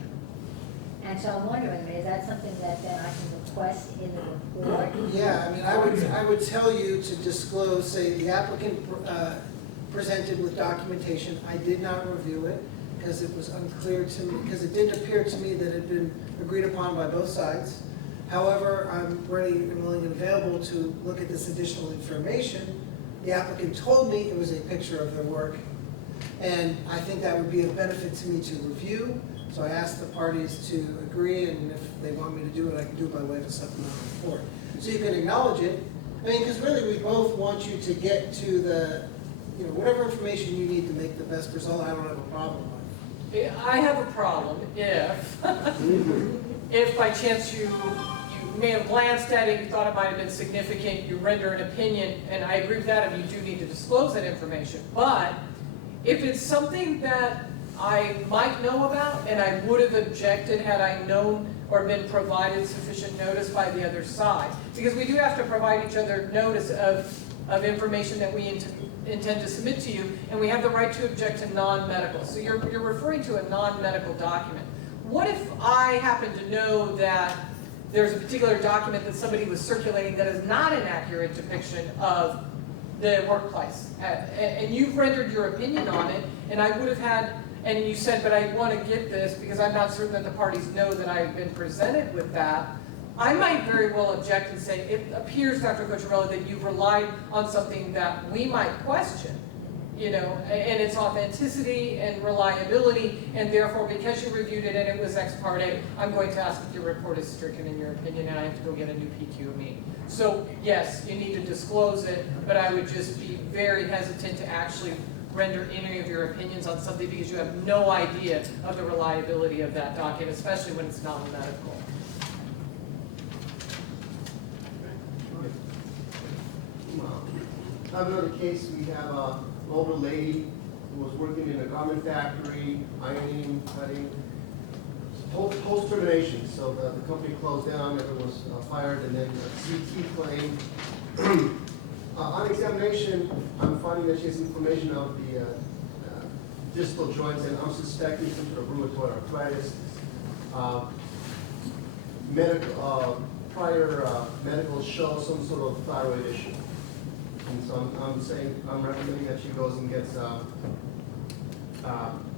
And so I'm wondering, is that something that then I can request in the report? Yeah, I mean, I would tell you to disclose, say, the applicant presented with documentation. I did not review it because it was unclear to me, because it didn't appear to me that it had been agreed upon by both sides. However, I'm ready and willing and available to look at this additional information. The applicant told me it was a picture of their work, and I think that would be of benefit to me to review. So I asked the parties to agree, and if they want me to do it, I can do it by way of a supplemental report. So you can acknowledge it. I mean, because really we both want you to get to the, whatever information you need to make the best result. I don't have a problem with. I have a problem if by chance you may have glanced at it, you thought it might have been significant, you render an opinion, and I agree with that, and you do need to disclose that information. But if it's something that I might know about and I would have objected had I known or been provided sufficient notice by the other side, because we do have to provide each other notice of information that we intend to submit to you, and we have the right to object to non-medical. So you're referring to a non-medical document. What if I happen to know that there's a particular document that somebody was circulating that is not an accurate depiction of the workplace. And you've rendered your opinion on it, and I would have had, and you said, but I want to get this because I'm not certain that the parties know that I've been presented with that. I might very well object and say, it appears, Dr. Cocciarella, that you've relied on something that we might question, you know, and its authenticity and reliability, and therefore, because you reviewed it and it was ex parte, I'm going to ask if your report is stricken in your opinion, and I have to go get a new PQ.M.E. So, yes, you need to disclose it, but I would just be very hesitant to actually render any of your opinions on something because you have no idea of the reliability of that document, especially when it's non-medical. I have another case. We have an older lady who was working in a garment factory, ironing, cutting, post termination. So the company closed down, everyone was fired, and then a CT claim. On examination, I'm finding that she has inflammation of the distal joints, and I'm suspecting some sort of rheumatoid arthritis. Prior medical show some sort of thyroid issue. And so I'm recommending that she goes and gets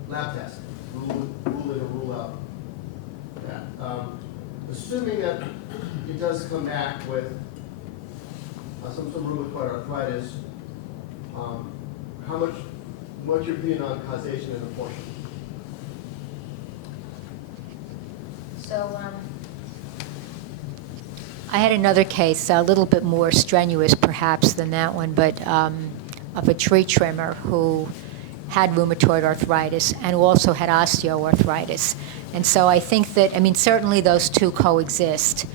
lab test, rule in or rule out that. Assuming that it does come back with some sort of rheumatoid arthritis, what's your opinion on causation and apportionment? So, I had another case, a little bit more strenuous perhaps than that one, but of a tree trimmer who had rheumatoid arthritis and who also had osteoarthritis. And so I think that, I mean, certainly those two coexist.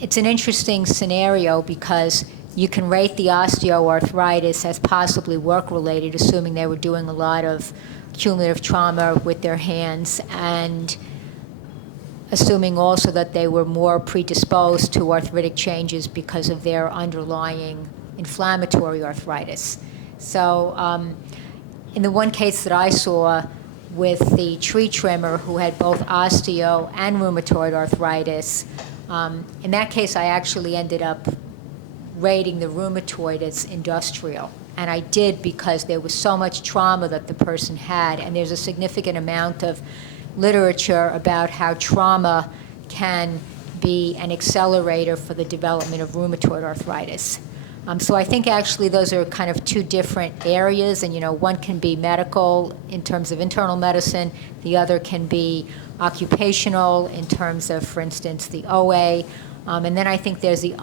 It's an interesting scenario because you can rate the osteoarthritis as possibly work-related, assuming they were doing a lot of cumulative trauma with their hands, and assuming also that they were more predisposed to arthritic changes because of their underlying inflammatory arthritis. So in the one case that I saw with the tree trimmer who had both osteo and rheumatoid arthritis, in that case I actually ended up rating the rheumatoid as industrial. And I did because there was so much trauma that the person had, and there's a significant amount of literature about how trauma can be an accelerator for the development of rheumatoid arthritis. So I think actually those are kind of two different areas, and you know, one can be medical in terms of internal medicine, the other can be occupational in terms of, for instance, the OA. And then I think there's the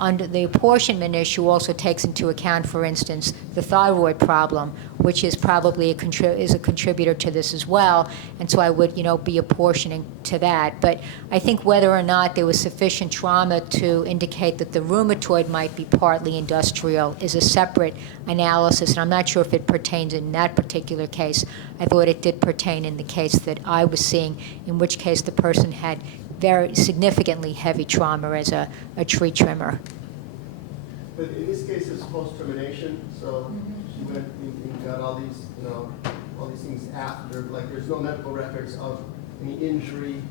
apportionment issue also takes into account, for instance, the thyroid problem, which is probably a contributor to this as well. And so I would, you know, be apportioning to that. But I think whether or not there was sufficient trauma to indicate that the rheumatoid might be partly industrial is a separate analysis. And I'm not sure if it pertains in that particular case. I thought it did pertain in the case that I was seeing, in which case the person had very significantly heavy trauma as a tree trimmer. But in this case, it's post-termination, so she went and got all these, you know, all these things after, like there's no medical records of any injury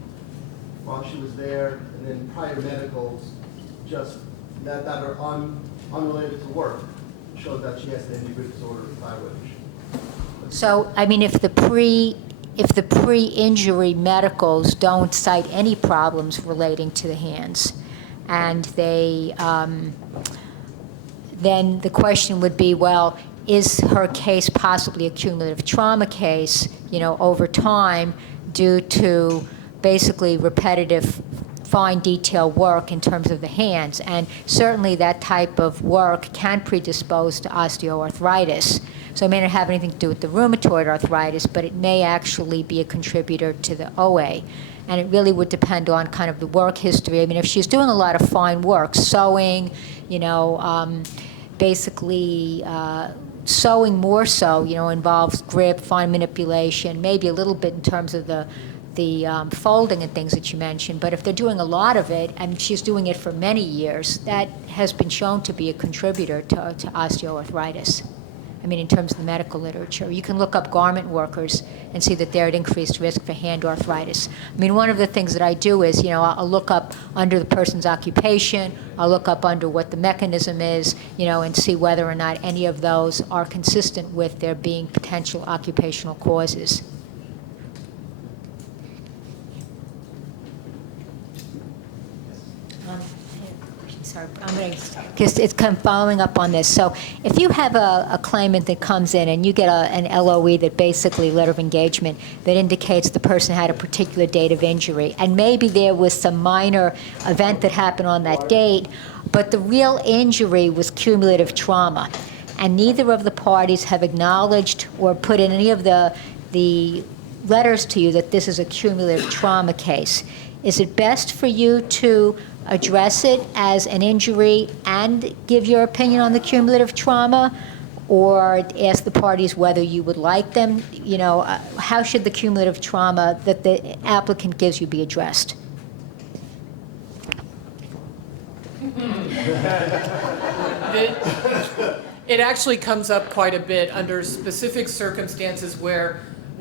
while she was there, and then prior medicals, just that are unrelated to work, showed that she has the endocrine disorder, thyroid issue. So, I mean, if the pre-injury medicals don't cite any problems relating to the hands, and they, then the question would be, well, is her case possibly a cumulative trauma case, you know, over time due to basically repetitive fine detail work in terms of the hands? And certainly that type of work can predispose to osteoarthritis. So it may not have anything to do with the rheumatoid arthritis, but it may actually be a contributor to the OA. And it really would depend on kind of the work history. I mean, if she's doing a lot of fine work, sewing, you know, basically sewing more so, you know, involves grip, fine manipulation, maybe a little bit in terms of the folding and things that you mentioned. But if they're doing a lot of it, and she's doing it for many years, that has been shown to be a contributor to osteoarthritis. I mean, in terms of the medical literature. You can look up garment workers and see that they're at increased risk for hand arthritis. I mean, one of the things that I do is, I'll look up under the person's occupation, I'll look up under what the mechanism is, and see whether or not any of those are consistent with there being potential occupational causes. Sorry, I'm going to, because it's kind of following up on this. So if you have a claimant that comes in and you get an LOE that basically, letter of engagement, that indicates the person had a particular date of injury, and maybe there was some minor event that happened on that date, but the real injury was cumulative trauma, and neither of the parties have acknowledged or put in any of the letters to you that this is a cumulative trauma case, is it best for you to address it as an injury and give your opinion on the cumulative trauma, or ask the parties whether you would like them? How should the cumulative trauma that the applicant gives you be addressed? It actually comes up quite a bit under specific circumstances where,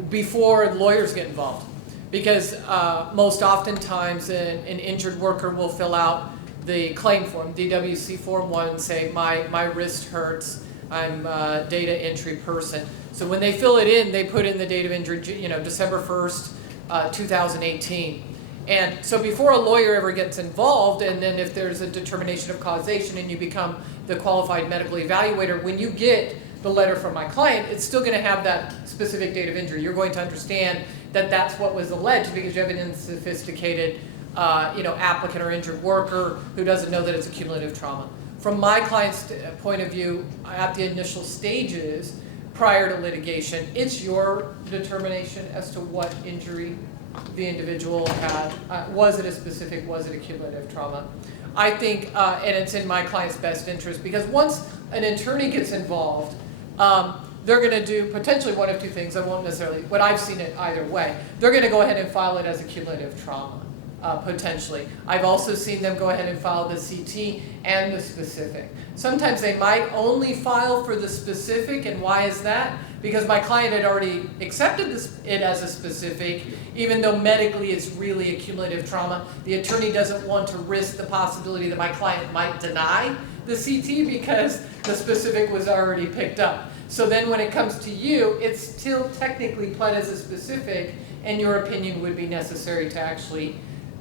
before lawyers get involved. Because most oftentimes an injured worker will fill out the claim form, DWC form 1, and say, my wrist hurts, I'm a data entry person. So when they fill it in, they put in the date of injury, December 1st, 2018. And so before a lawyer ever gets involved, and then if there's a determination of causation and you become the qualified medical evaluator, when you get the letter from my client, it's still going to have that specific date of injury. You're going to understand that that's what was alleged because you have an unsophisticated, applicant or injured worker who doesn't know that it's a cumulative trauma. From my client's point of view, at the initial stages, prior to litigation, it's your determination as to what injury the individual had. Was it a specific, was it a cumulative trauma? I think, and it's in my client's best interest, because once an attorney gets involved, they're going to do potentially one of two things. I won't necessarily, but I've seen it either way. They're going to go ahead and file it as a cumulative trauma, potentially. I've also seen them go ahead and file the CT and the specific. Sometimes they might only file for the specific, and why is that? Because my client had already accepted it as a specific, even though medically it's really a cumulative trauma. The attorney doesn't want to risk the possibility that my client might deny the CT because the specific was already picked up. So then when it comes to you, it's still technically pled as a specific, and your opinion would be necessary to actually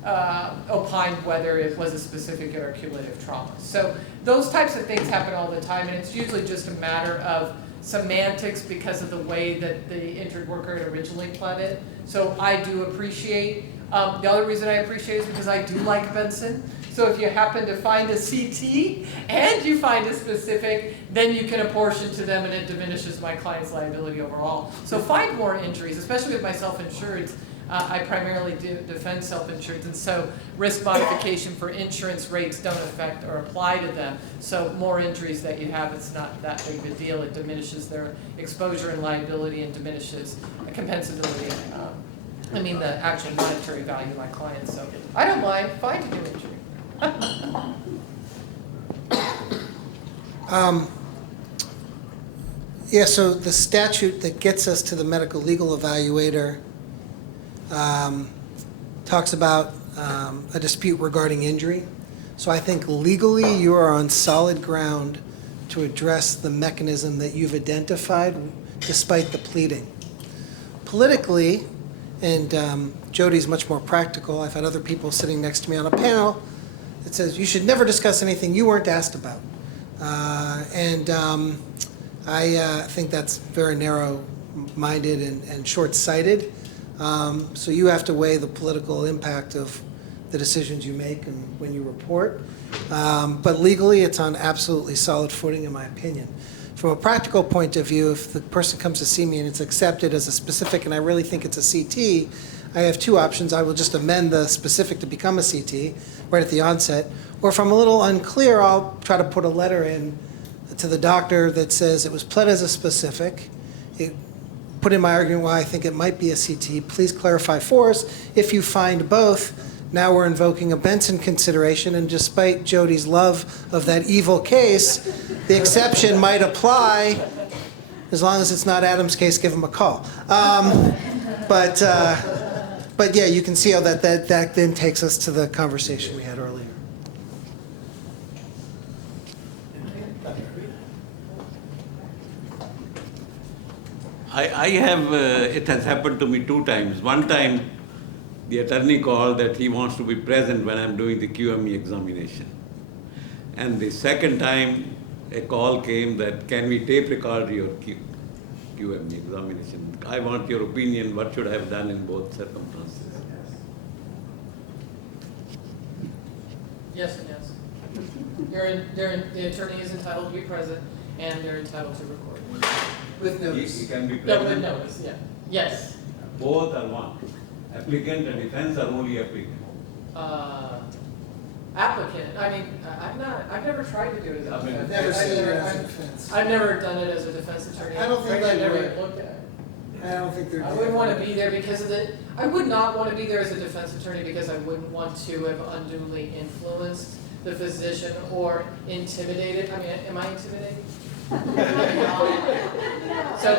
opine whether it was a specific or a cumulative trauma. So those types of things happen all the time, and it's usually just a matter of semantics because of the way that the injured worker had originally pled it. So I do appreciate, the other reason I appreciate is because I do like Benson. So if you happen to find a CT and you find a specific, then you can apportion to them and it diminishes my client's liability overall. So find more injuries, especially with my self-insured. I primarily defend self-insured, and so risk modification for insurance rates don't affect or apply to them. So more injuries that you have, it's not that big of a deal. It diminishes their exposure and liability and diminishes compensability. The actual monetary value of my clients. So I don't mind finding an injury. So the statute that gets us to the medical legal evaluator talks about a dispute regarding injury. So I think legally you are on solid ground to address the mechanism that you've identified despite the pleading. Politically, and Jody's much more practical, I've had other people sitting next to me on a panel that says you should never discuss anything you weren't asked about. I think that's very narrow-minded and short-sighted. So you have to weigh the political impact of the decisions you make and when you report. But legally, it's on absolutely solid footing, in my opinion. From a practical point of view, if the person comes to see me and it's accepted as a specific and I really think it's a CT, I have two options. I will just amend the specific to become a CT right at the onset. Or if I'm a little unclear, I'll try to put a letter in to the doctor that says it was pled as a specific. Put in my argument why I think it might be a CT. Please clarify for us. If you find both, now we're invoking a Benson consideration, and despite Jody's love of that evil case, the exception might apply As long as it's not Adam's case, give him a call. But yeah, you can see how that then takes us to the conversation we had earlier. I have, it has happened to me 2 times. One time, the attorney called that he wants to be present when I'm doing the Q.M.E. examination. And the second time, a call came that, can we tape record your Q.M.E. examination? I want your opinion, what should I have done in both circumstances? Yes and yes. The attorney is entitled to be present, and they're entitled to record. With He notice. can be No, with present. notice, yeah. Yes. Both are one. Applicant and defense are only applicant. Applicant, I mean, I've never tried to do it as a I've defense. Never seen it as a I've- defense. I've never done it as a defense attorney. I don't think Frankly, they I've never would. looked at it. I don't think they're. I wouldn't want to be there because of the, I would not want to be there as a defense attorney because I wouldn't want to have unduly influenced the physician or intimidated, I mean, am I intimidated? So,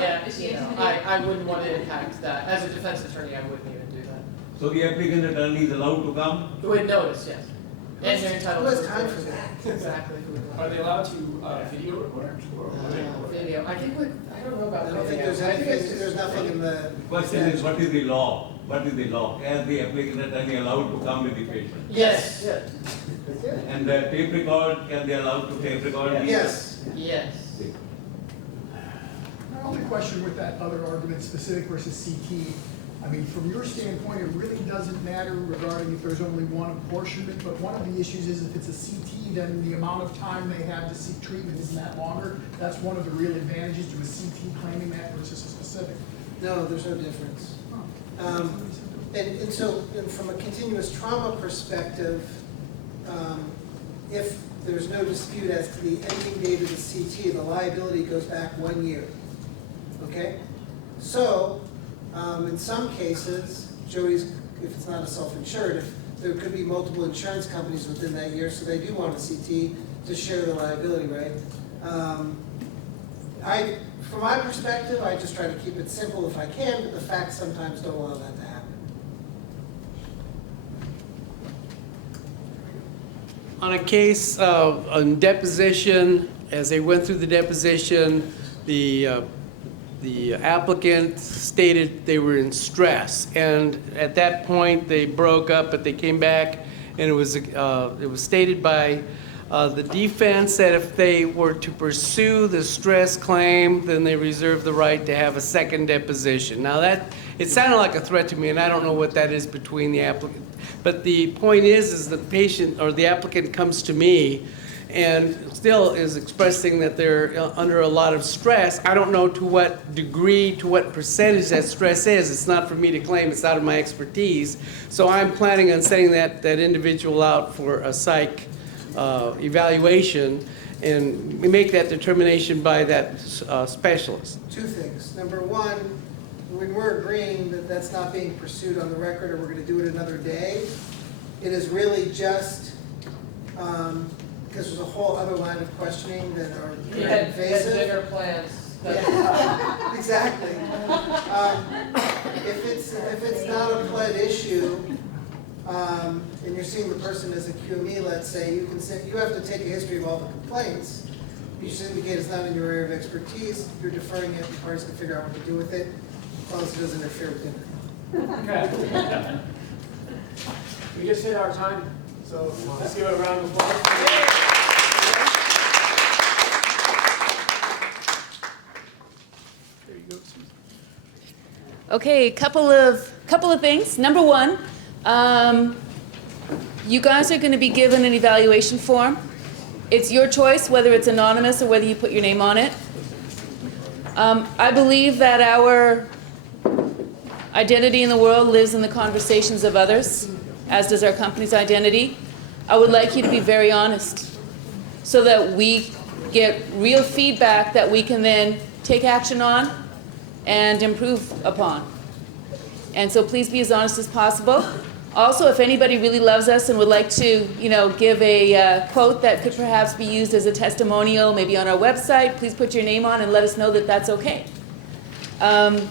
yeah, you know, I wouldn't want to impact that. As a defense attorney, I wouldn't even do that. So the applicant attorney is allowed to come? With notice, yes. And they're entitled Who to. has time for that? Exactly. Are they allowed to video record? Video, I think, I don't know about I don't think video. there's I think it's anything, there's nothing in the. The question is, what is the law? What is the law? Is the applicant attorney allowed to come with the patient? Yes, And the tape record, can they allow to tape record? Yes. yes. My only question with that other argument, specific versus CT, I mean, from your standpoint, it really doesn't matter regarding if there's only one apportionment, but one of the issues is if it's a CT, then the amount of time they have to seek treatment isn't that longer. That's one of the real advantages to a CT claiming that versus a specific. No, there's no difference. And so, and from a continuous trauma perspective, if there's no dispute as to the ending date of the CT, the liability goes back 1 year. Okay? So, in some cases, Joey's, if it's not a self-insured, if there could be multiple insurance companies within that year, so they do want a CT to share the liability, right? From my perspective, I just try to keep it simple if I can, but the facts sometimes don't allow that to happen. On a case on deposition, as they went through the deposition, the applicant stated they were in stress, and at that point they broke up, but they came back, and it was stated by the defense that if they were to pursue the stress claim, then they reserve the right to have a second deposition. Now it sounded like a threat to me, and I don't know what that is between the applicant. But the point is the patient or the applicant comes to me and still is expressing that they're under a lot of stress. I don't know to what degree, to what percentage that stress is. It's not for me to claim, it's out of my expertise. So I'm planning on sending that individual out for a psych evaluation, and we make that determination by that specialist. Two things. Number one, when we're agreeing that that's not being pursued on the record or we're going to do it another day, it is really just because there's a whole other line of questioning that are You had invasive. bigger plans. Yeah, exactly. If it's not a pled issue, and you're seeing the person as a Q.M.E., let's say, you have to take a history of all the complaints. You just indicate it's not in your area of expertise, you're deferring it, the parties can figure out what to do with it, as long as it doesn't interfere with dinner. Okay. We just hit our time, so let's give it a round of applause. There you go, Susan. Okay, couple of things. Number one, you guys are going to be given an evaluation form. It's your choice whether it's anonymous or whether you put your name on it. I believe that our identity in the world lives in the conversations of others, as does our company's identity. I would like you to be very honest so that we get real feedback that we can then take action on and improve upon. And so please be as honest as possible. Also, if anybody really loves us and would like to, give a quote that could perhaps be used as a testimonial, maybe on our website, please put your name on and let us know that that's okay. And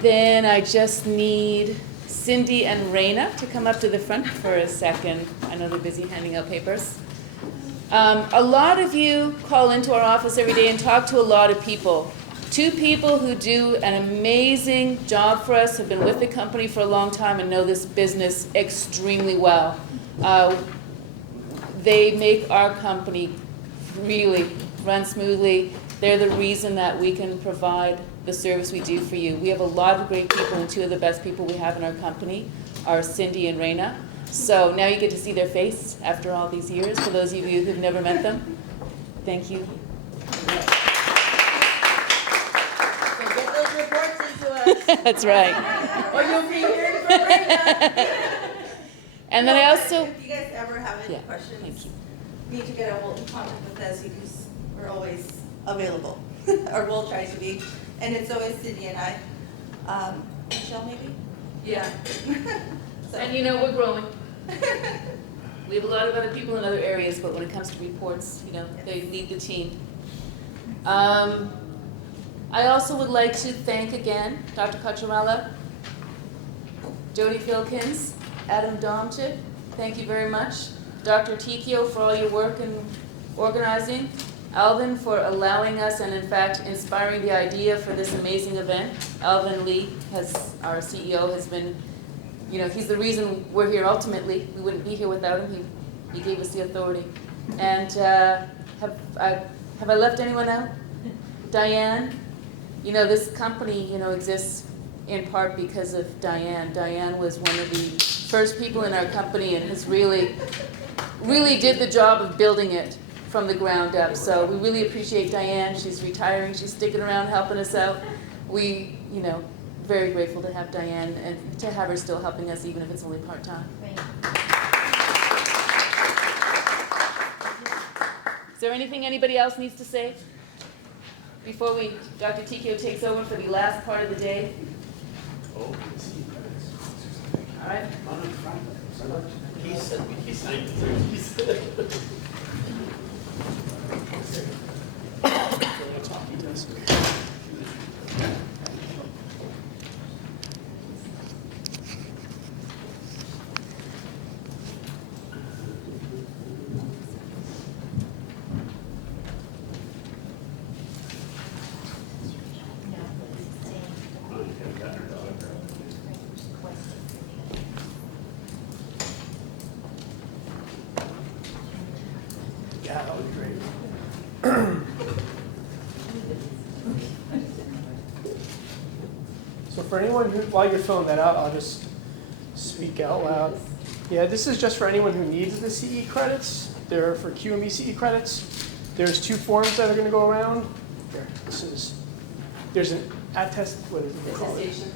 then I just need Cindy and Raina to come up to the front for a second. I know they're busy handing out papers. A lot of you call into our office every day and talk to a lot of people. 2 people who do an amazing job for us, have been with the company for a long time and know this business extremely well. They make our company really run smoothly. They're the reason that we can provide the service we do for you. We have a lot of great people, and 2 of the best people we have in our company are Cindy and Raina. So now you get to see their face after all these years, for those of you who've never met them. Thank you. That's right. Or you'll be hearing from Brenda. And then I also, If you guys ever have any questions, thank you. need to get a hold in contact with us, because we're always available, or we'll try to be. And it's always Cindy and I. Michelle, maybe? Yeah. So- And we're growing. We have a lot of other people in other areas, but when it comes to reports, they lead the team. I also would like to thank again Dr. Cocciarella, Jody Filkins, Adam Domchik, thank you very much. Dr. Tikio for all your work in organizing. Alvin for allowing us and in fact inspiring the idea for this amazing event. Alvin Lee, our CEO, has been, he's the reason we're here ultimately. We wouldn't be here without him. He gave us the authority. And have I left anyone out? Diane. This company, exists in part because of Diane. Diane was one of the first people in our company and has really did the job of building it from the ground up. So we really appreciate Diane. She's retiring. She's sticking around helping us out. We, very grateful to have Diane and to have her still helping us, even if it's only part-time. Is there anything anybody else needs to say before Dr. Tikio takes over for the last part of the day? All right. Yeah, that would be great. So for anyone who, while you're filling that out, I'll just speak out loud. Yeah, this is just for anyone who needs the CE credits. They're for Q.M.E. CE credits. There's 2 forms that are going to go around. Here, there's an what is it called? Attestation.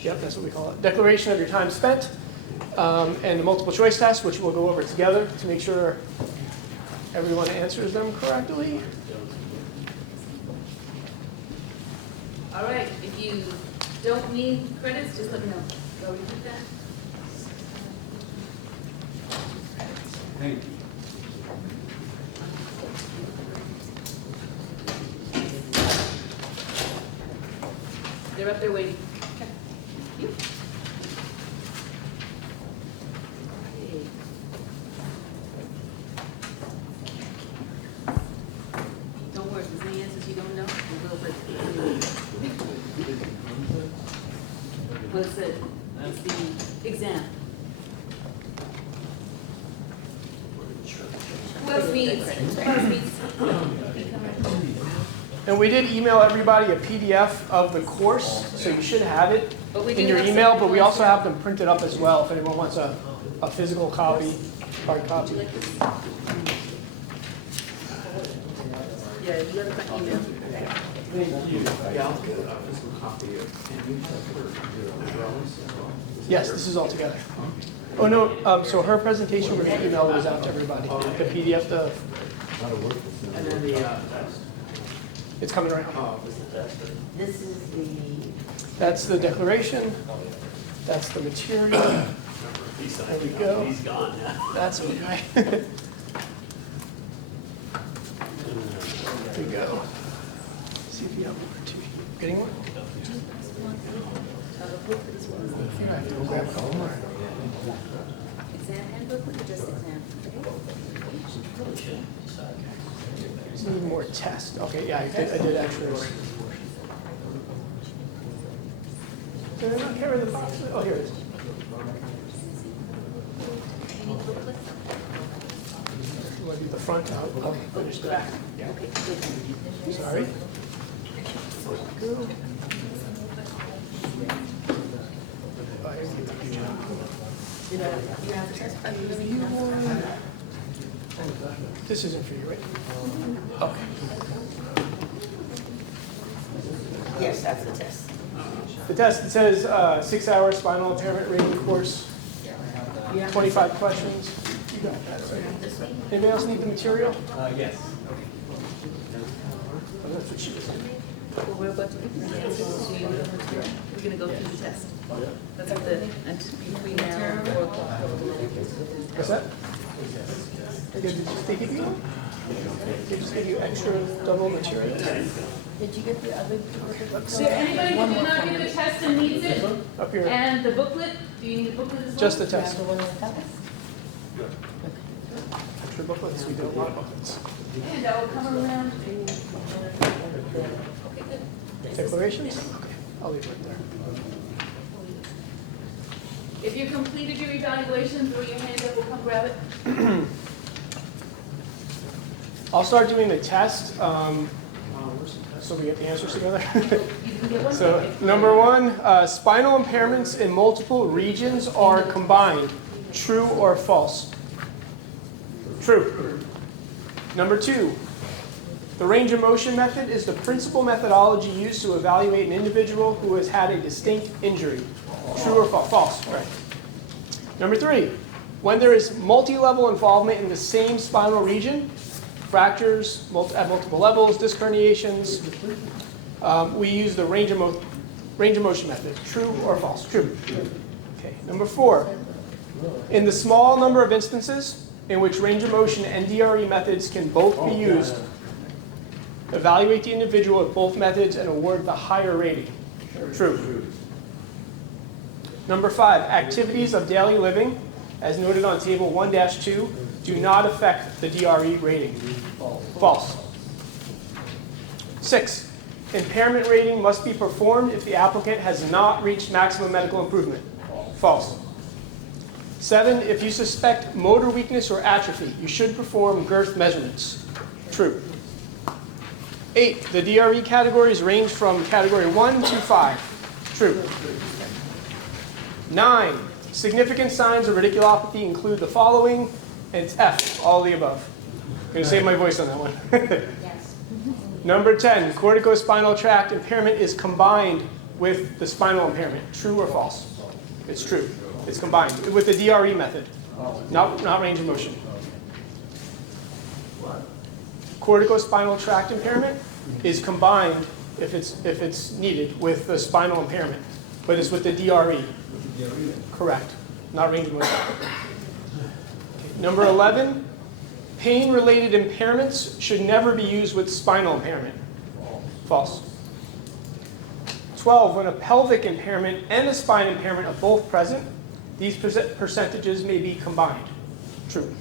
Yep, that's what we call it. Declaration of your time spent, and the multiple choice test, which we'll go over together to make sure everyone answers them correctly. All right, if you don't need credits, just let me know. Go repeat that. Thank you. They're up there waiting. Don't worry, if there's any answers you don't know, we will, but. What's it? It's the exam. Who else needs? Who else needs? And we did email everybody a PDF of the course, so you should have it in your email, but we also have them printed up as well if anyone wants a physical copy, hard copy. Yeah, you have my email. Thank you. Yes, this is all together. Oh, no, so her presentation, we're going to email those out to everybody. The PDF, And then the, it's coming around. This is the. That's the declaration. That's the material. There we go. He's gone now. That's okay. There we go. See if you have one or two. Getting one? We'll grab a couple more. Exam handbook or just exam? Need more test. Okay, yeah, I did x-rays. Did I not carry the box? Oh, here it is. You want to do the front? I'll finish the back. Yeah. Sorry. Go. Oh, here's the computer. This isn't for you, right? Okay. Yes, that's the test. The test, it says 6-hour spinal impairment rating course, 25 questions. You got that, right? Anybody else need the material? Yes. Oh, that's what she was doing. Well, we're about to, we're gonna go through the test. That's at the, and between now and 4 o'clock. What's that? They give you, they just give you extra double material? Did you get the other? So anybody who did not get the test and needs it, Up here, and the booklet, do you need the booklet as well? just the test. The one that does. Extra booklets, we do a lot of booklets. And I will come around. Declarations? Okay, I'll leave it right there. If you completed your evaluation, throw your hand up, we'll come grab it. I'll start doing the test, so we get the answers together. So, number 1, spinal impairments in multiple regions are combined. True or false? True. Number 2, the range of motion method is the principal methodology used to evaluate an individual who has had a distinct injury. True or false? False, right. Number 3, when there is multi-level involvement in the same spinal region, fractures at multiple levels, disc herniations, we use the range of motion method. True or false? True. Okay. Number 4, in the small number of instances in which range of motion and DRE methods can both be used, evaluate the individual with both methods and award the higher rating. True. Number 5, activities of daily living, as noted on table 1-2, do not affect the DRE rating. False. 6, impairment rating must be performed if the applicant has not reached maximum medical improvement. False. 7, if you suspect motor weakness or atrophy, you should perform girth measurements. True. 8, the DRE categories range from category 1 to 5. True. 9, significant signs of radiculopathy include the following, and it's F, all of the above. I'm going to save my voice on that one. Yes. Number 10, corticospinal tract impairment is combined with the spinal impairment. True or false? It's true. It's combined with the DRE method, not range of motion. Corticospinal tract impairment is combined, if it's needed, with the spinal impairment, but it's with the DRE. Correct. Not range of motion. Okay. Number 11, pain-related impairments should never be used with spinal impairment. False. 12, when a pelvic impairment and a spine impairment are both present, these percentages may be combined. True.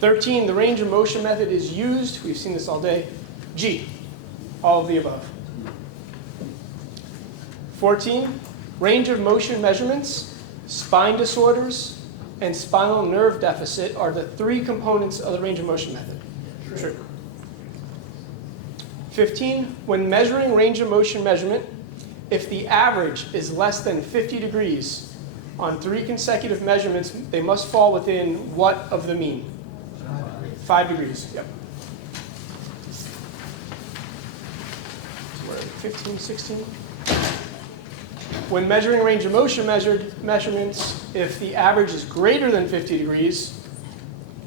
13, the range of motion method is used, we've seen this all day, G, all of the above. 14, range of motion measurements, spine disorders, and spinal nerve deficit are the 3 components of the range of motion method. True. 15, when measuring range of motion measurement, if the average is less than 50 degrees on 3 consecutive measurements, they must fall within what of the mean? 5 degrees. Yep. So where are we? 15, 16? When measuring range of motion measurements, if the average is greater than 50 degrees,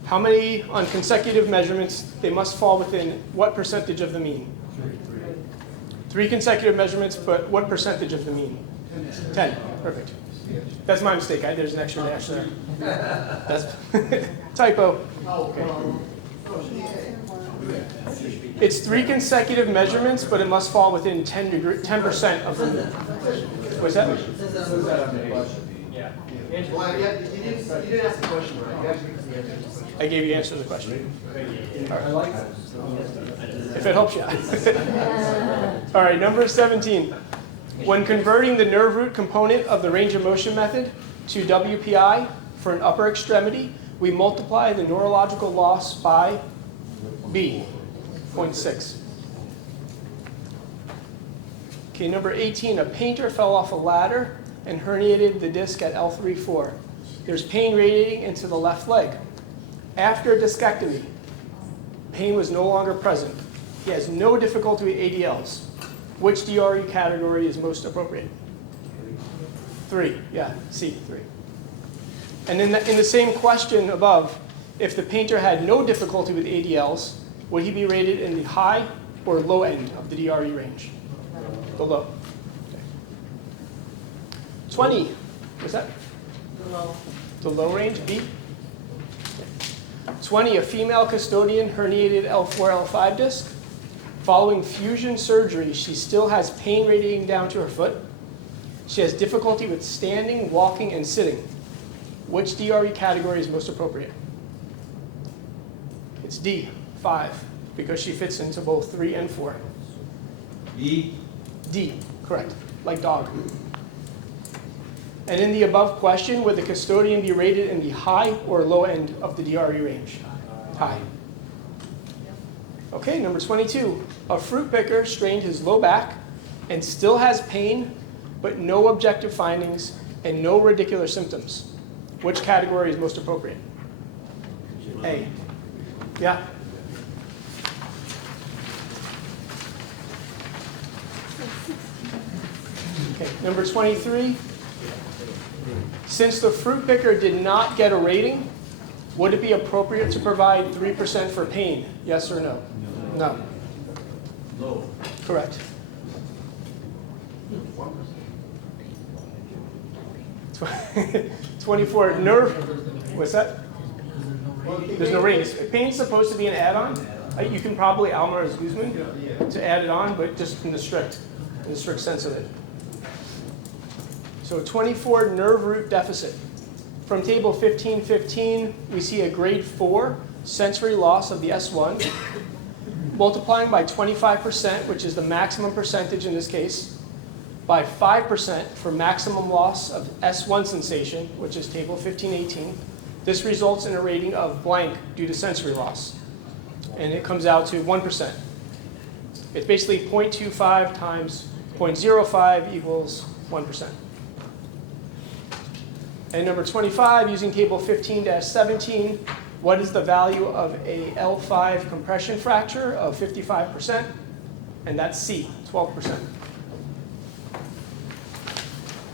how many on consecutive measurements they must fall within what percentage of the mean? 3 consecutive measurements, but what percentage of the mean? 10, perfect. That's my mistake, there's an extra dash there. That's typo. It's 3 consecutive measurements, but it must fall within 10% of the. What's that? Well, you didn't ask the question right. You actually answered the question. I gave you the answer to the question. All right. If it helps you. All right, number 17. When converting the nerve root component of the range of motion method to WPI for an upper extremity, we multiply the neurological loss by B, 0.6. Okay, number 18, a painter fell off a ladder and herniated the disc at L3-4. There's pain radiating into the left leg. After a discectomy, pain was no longer present. He has no difficulty with ADLs. Which DRE category is most appropriate? 3, yeah, C, 3. And in the same question above, if the painter had no difficulty with ADLs, would he be rated in the high or low end of the DRE range? The low. Okay. 20, what's that? The low. The low range, B? Okay. 20, a female custodian herniated L4, L5 disc. Following fusion surgery, she still has pain radiating down to her foot. She has difficulty with standing, walking, and sitting. Which DRE category is most appropriate? It's D, 5, because she fits into both 3 and 4. E. D, correct, like dog. And in the above question, would the custodian be rated in the high or low end of the DRE range? High. Okay, number 22. A fruit picker strained his low back and still has pain, but no objective findings and no radicular symptoms. Which category is most appropriate? A. Yeah? Okay, number 23. Since the fruit picker did not get a rating, would it be appropriate to provide 3% for pain? Yes or no? No. No. Correct. 24, nerve. What's that? There's no rating. Pain's supposed to be an add-on. You can probably Almaraz Guzman to add it on, but just in the strict sense of it. So 24, nerve root deficit. From table 1515, we see a grade 4 sensory loss of the S1, multiplying by 25%, which is the maximum percentage in this case, by 5% for maximum loss of S1 sensation, which is table 1518. This results in a rating of blank due to sensory loss. And it comes out to 1%. It's basically 0.25 times 0.05 equals 1%. And number 25, using table 15-17, what is the value of a L5 compression fracture of 55%? And that's C, 12%.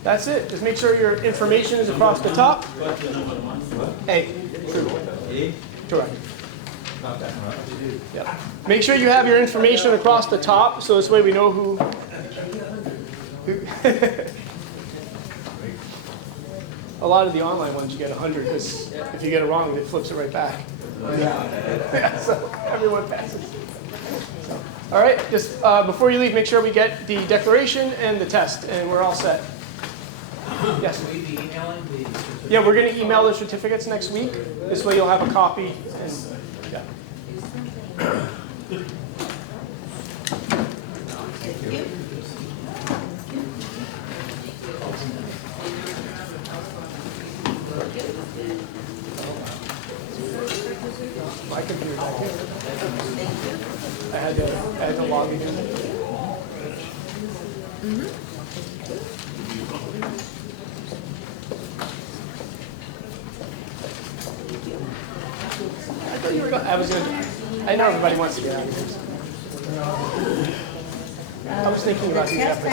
That's it. Just make sure your information is across the top. A. True. A? Correct. Yep. Make sure you have your information across the top, so this way we know who A lot of the online ones you get 100, because if you get it wrong, it flips it right back. Yeah, so everyone passes. So, all right, just before you leave, make sure we get the declaration and the test, and we're all set. Yes? Will you be emailing the certificates? Yeah, we're going to email the certificates next week. This way you'll have a copy. And, yeah. My computer's back here. I had to log it in. I know everybody wants to get out of here. I was thinking about these after.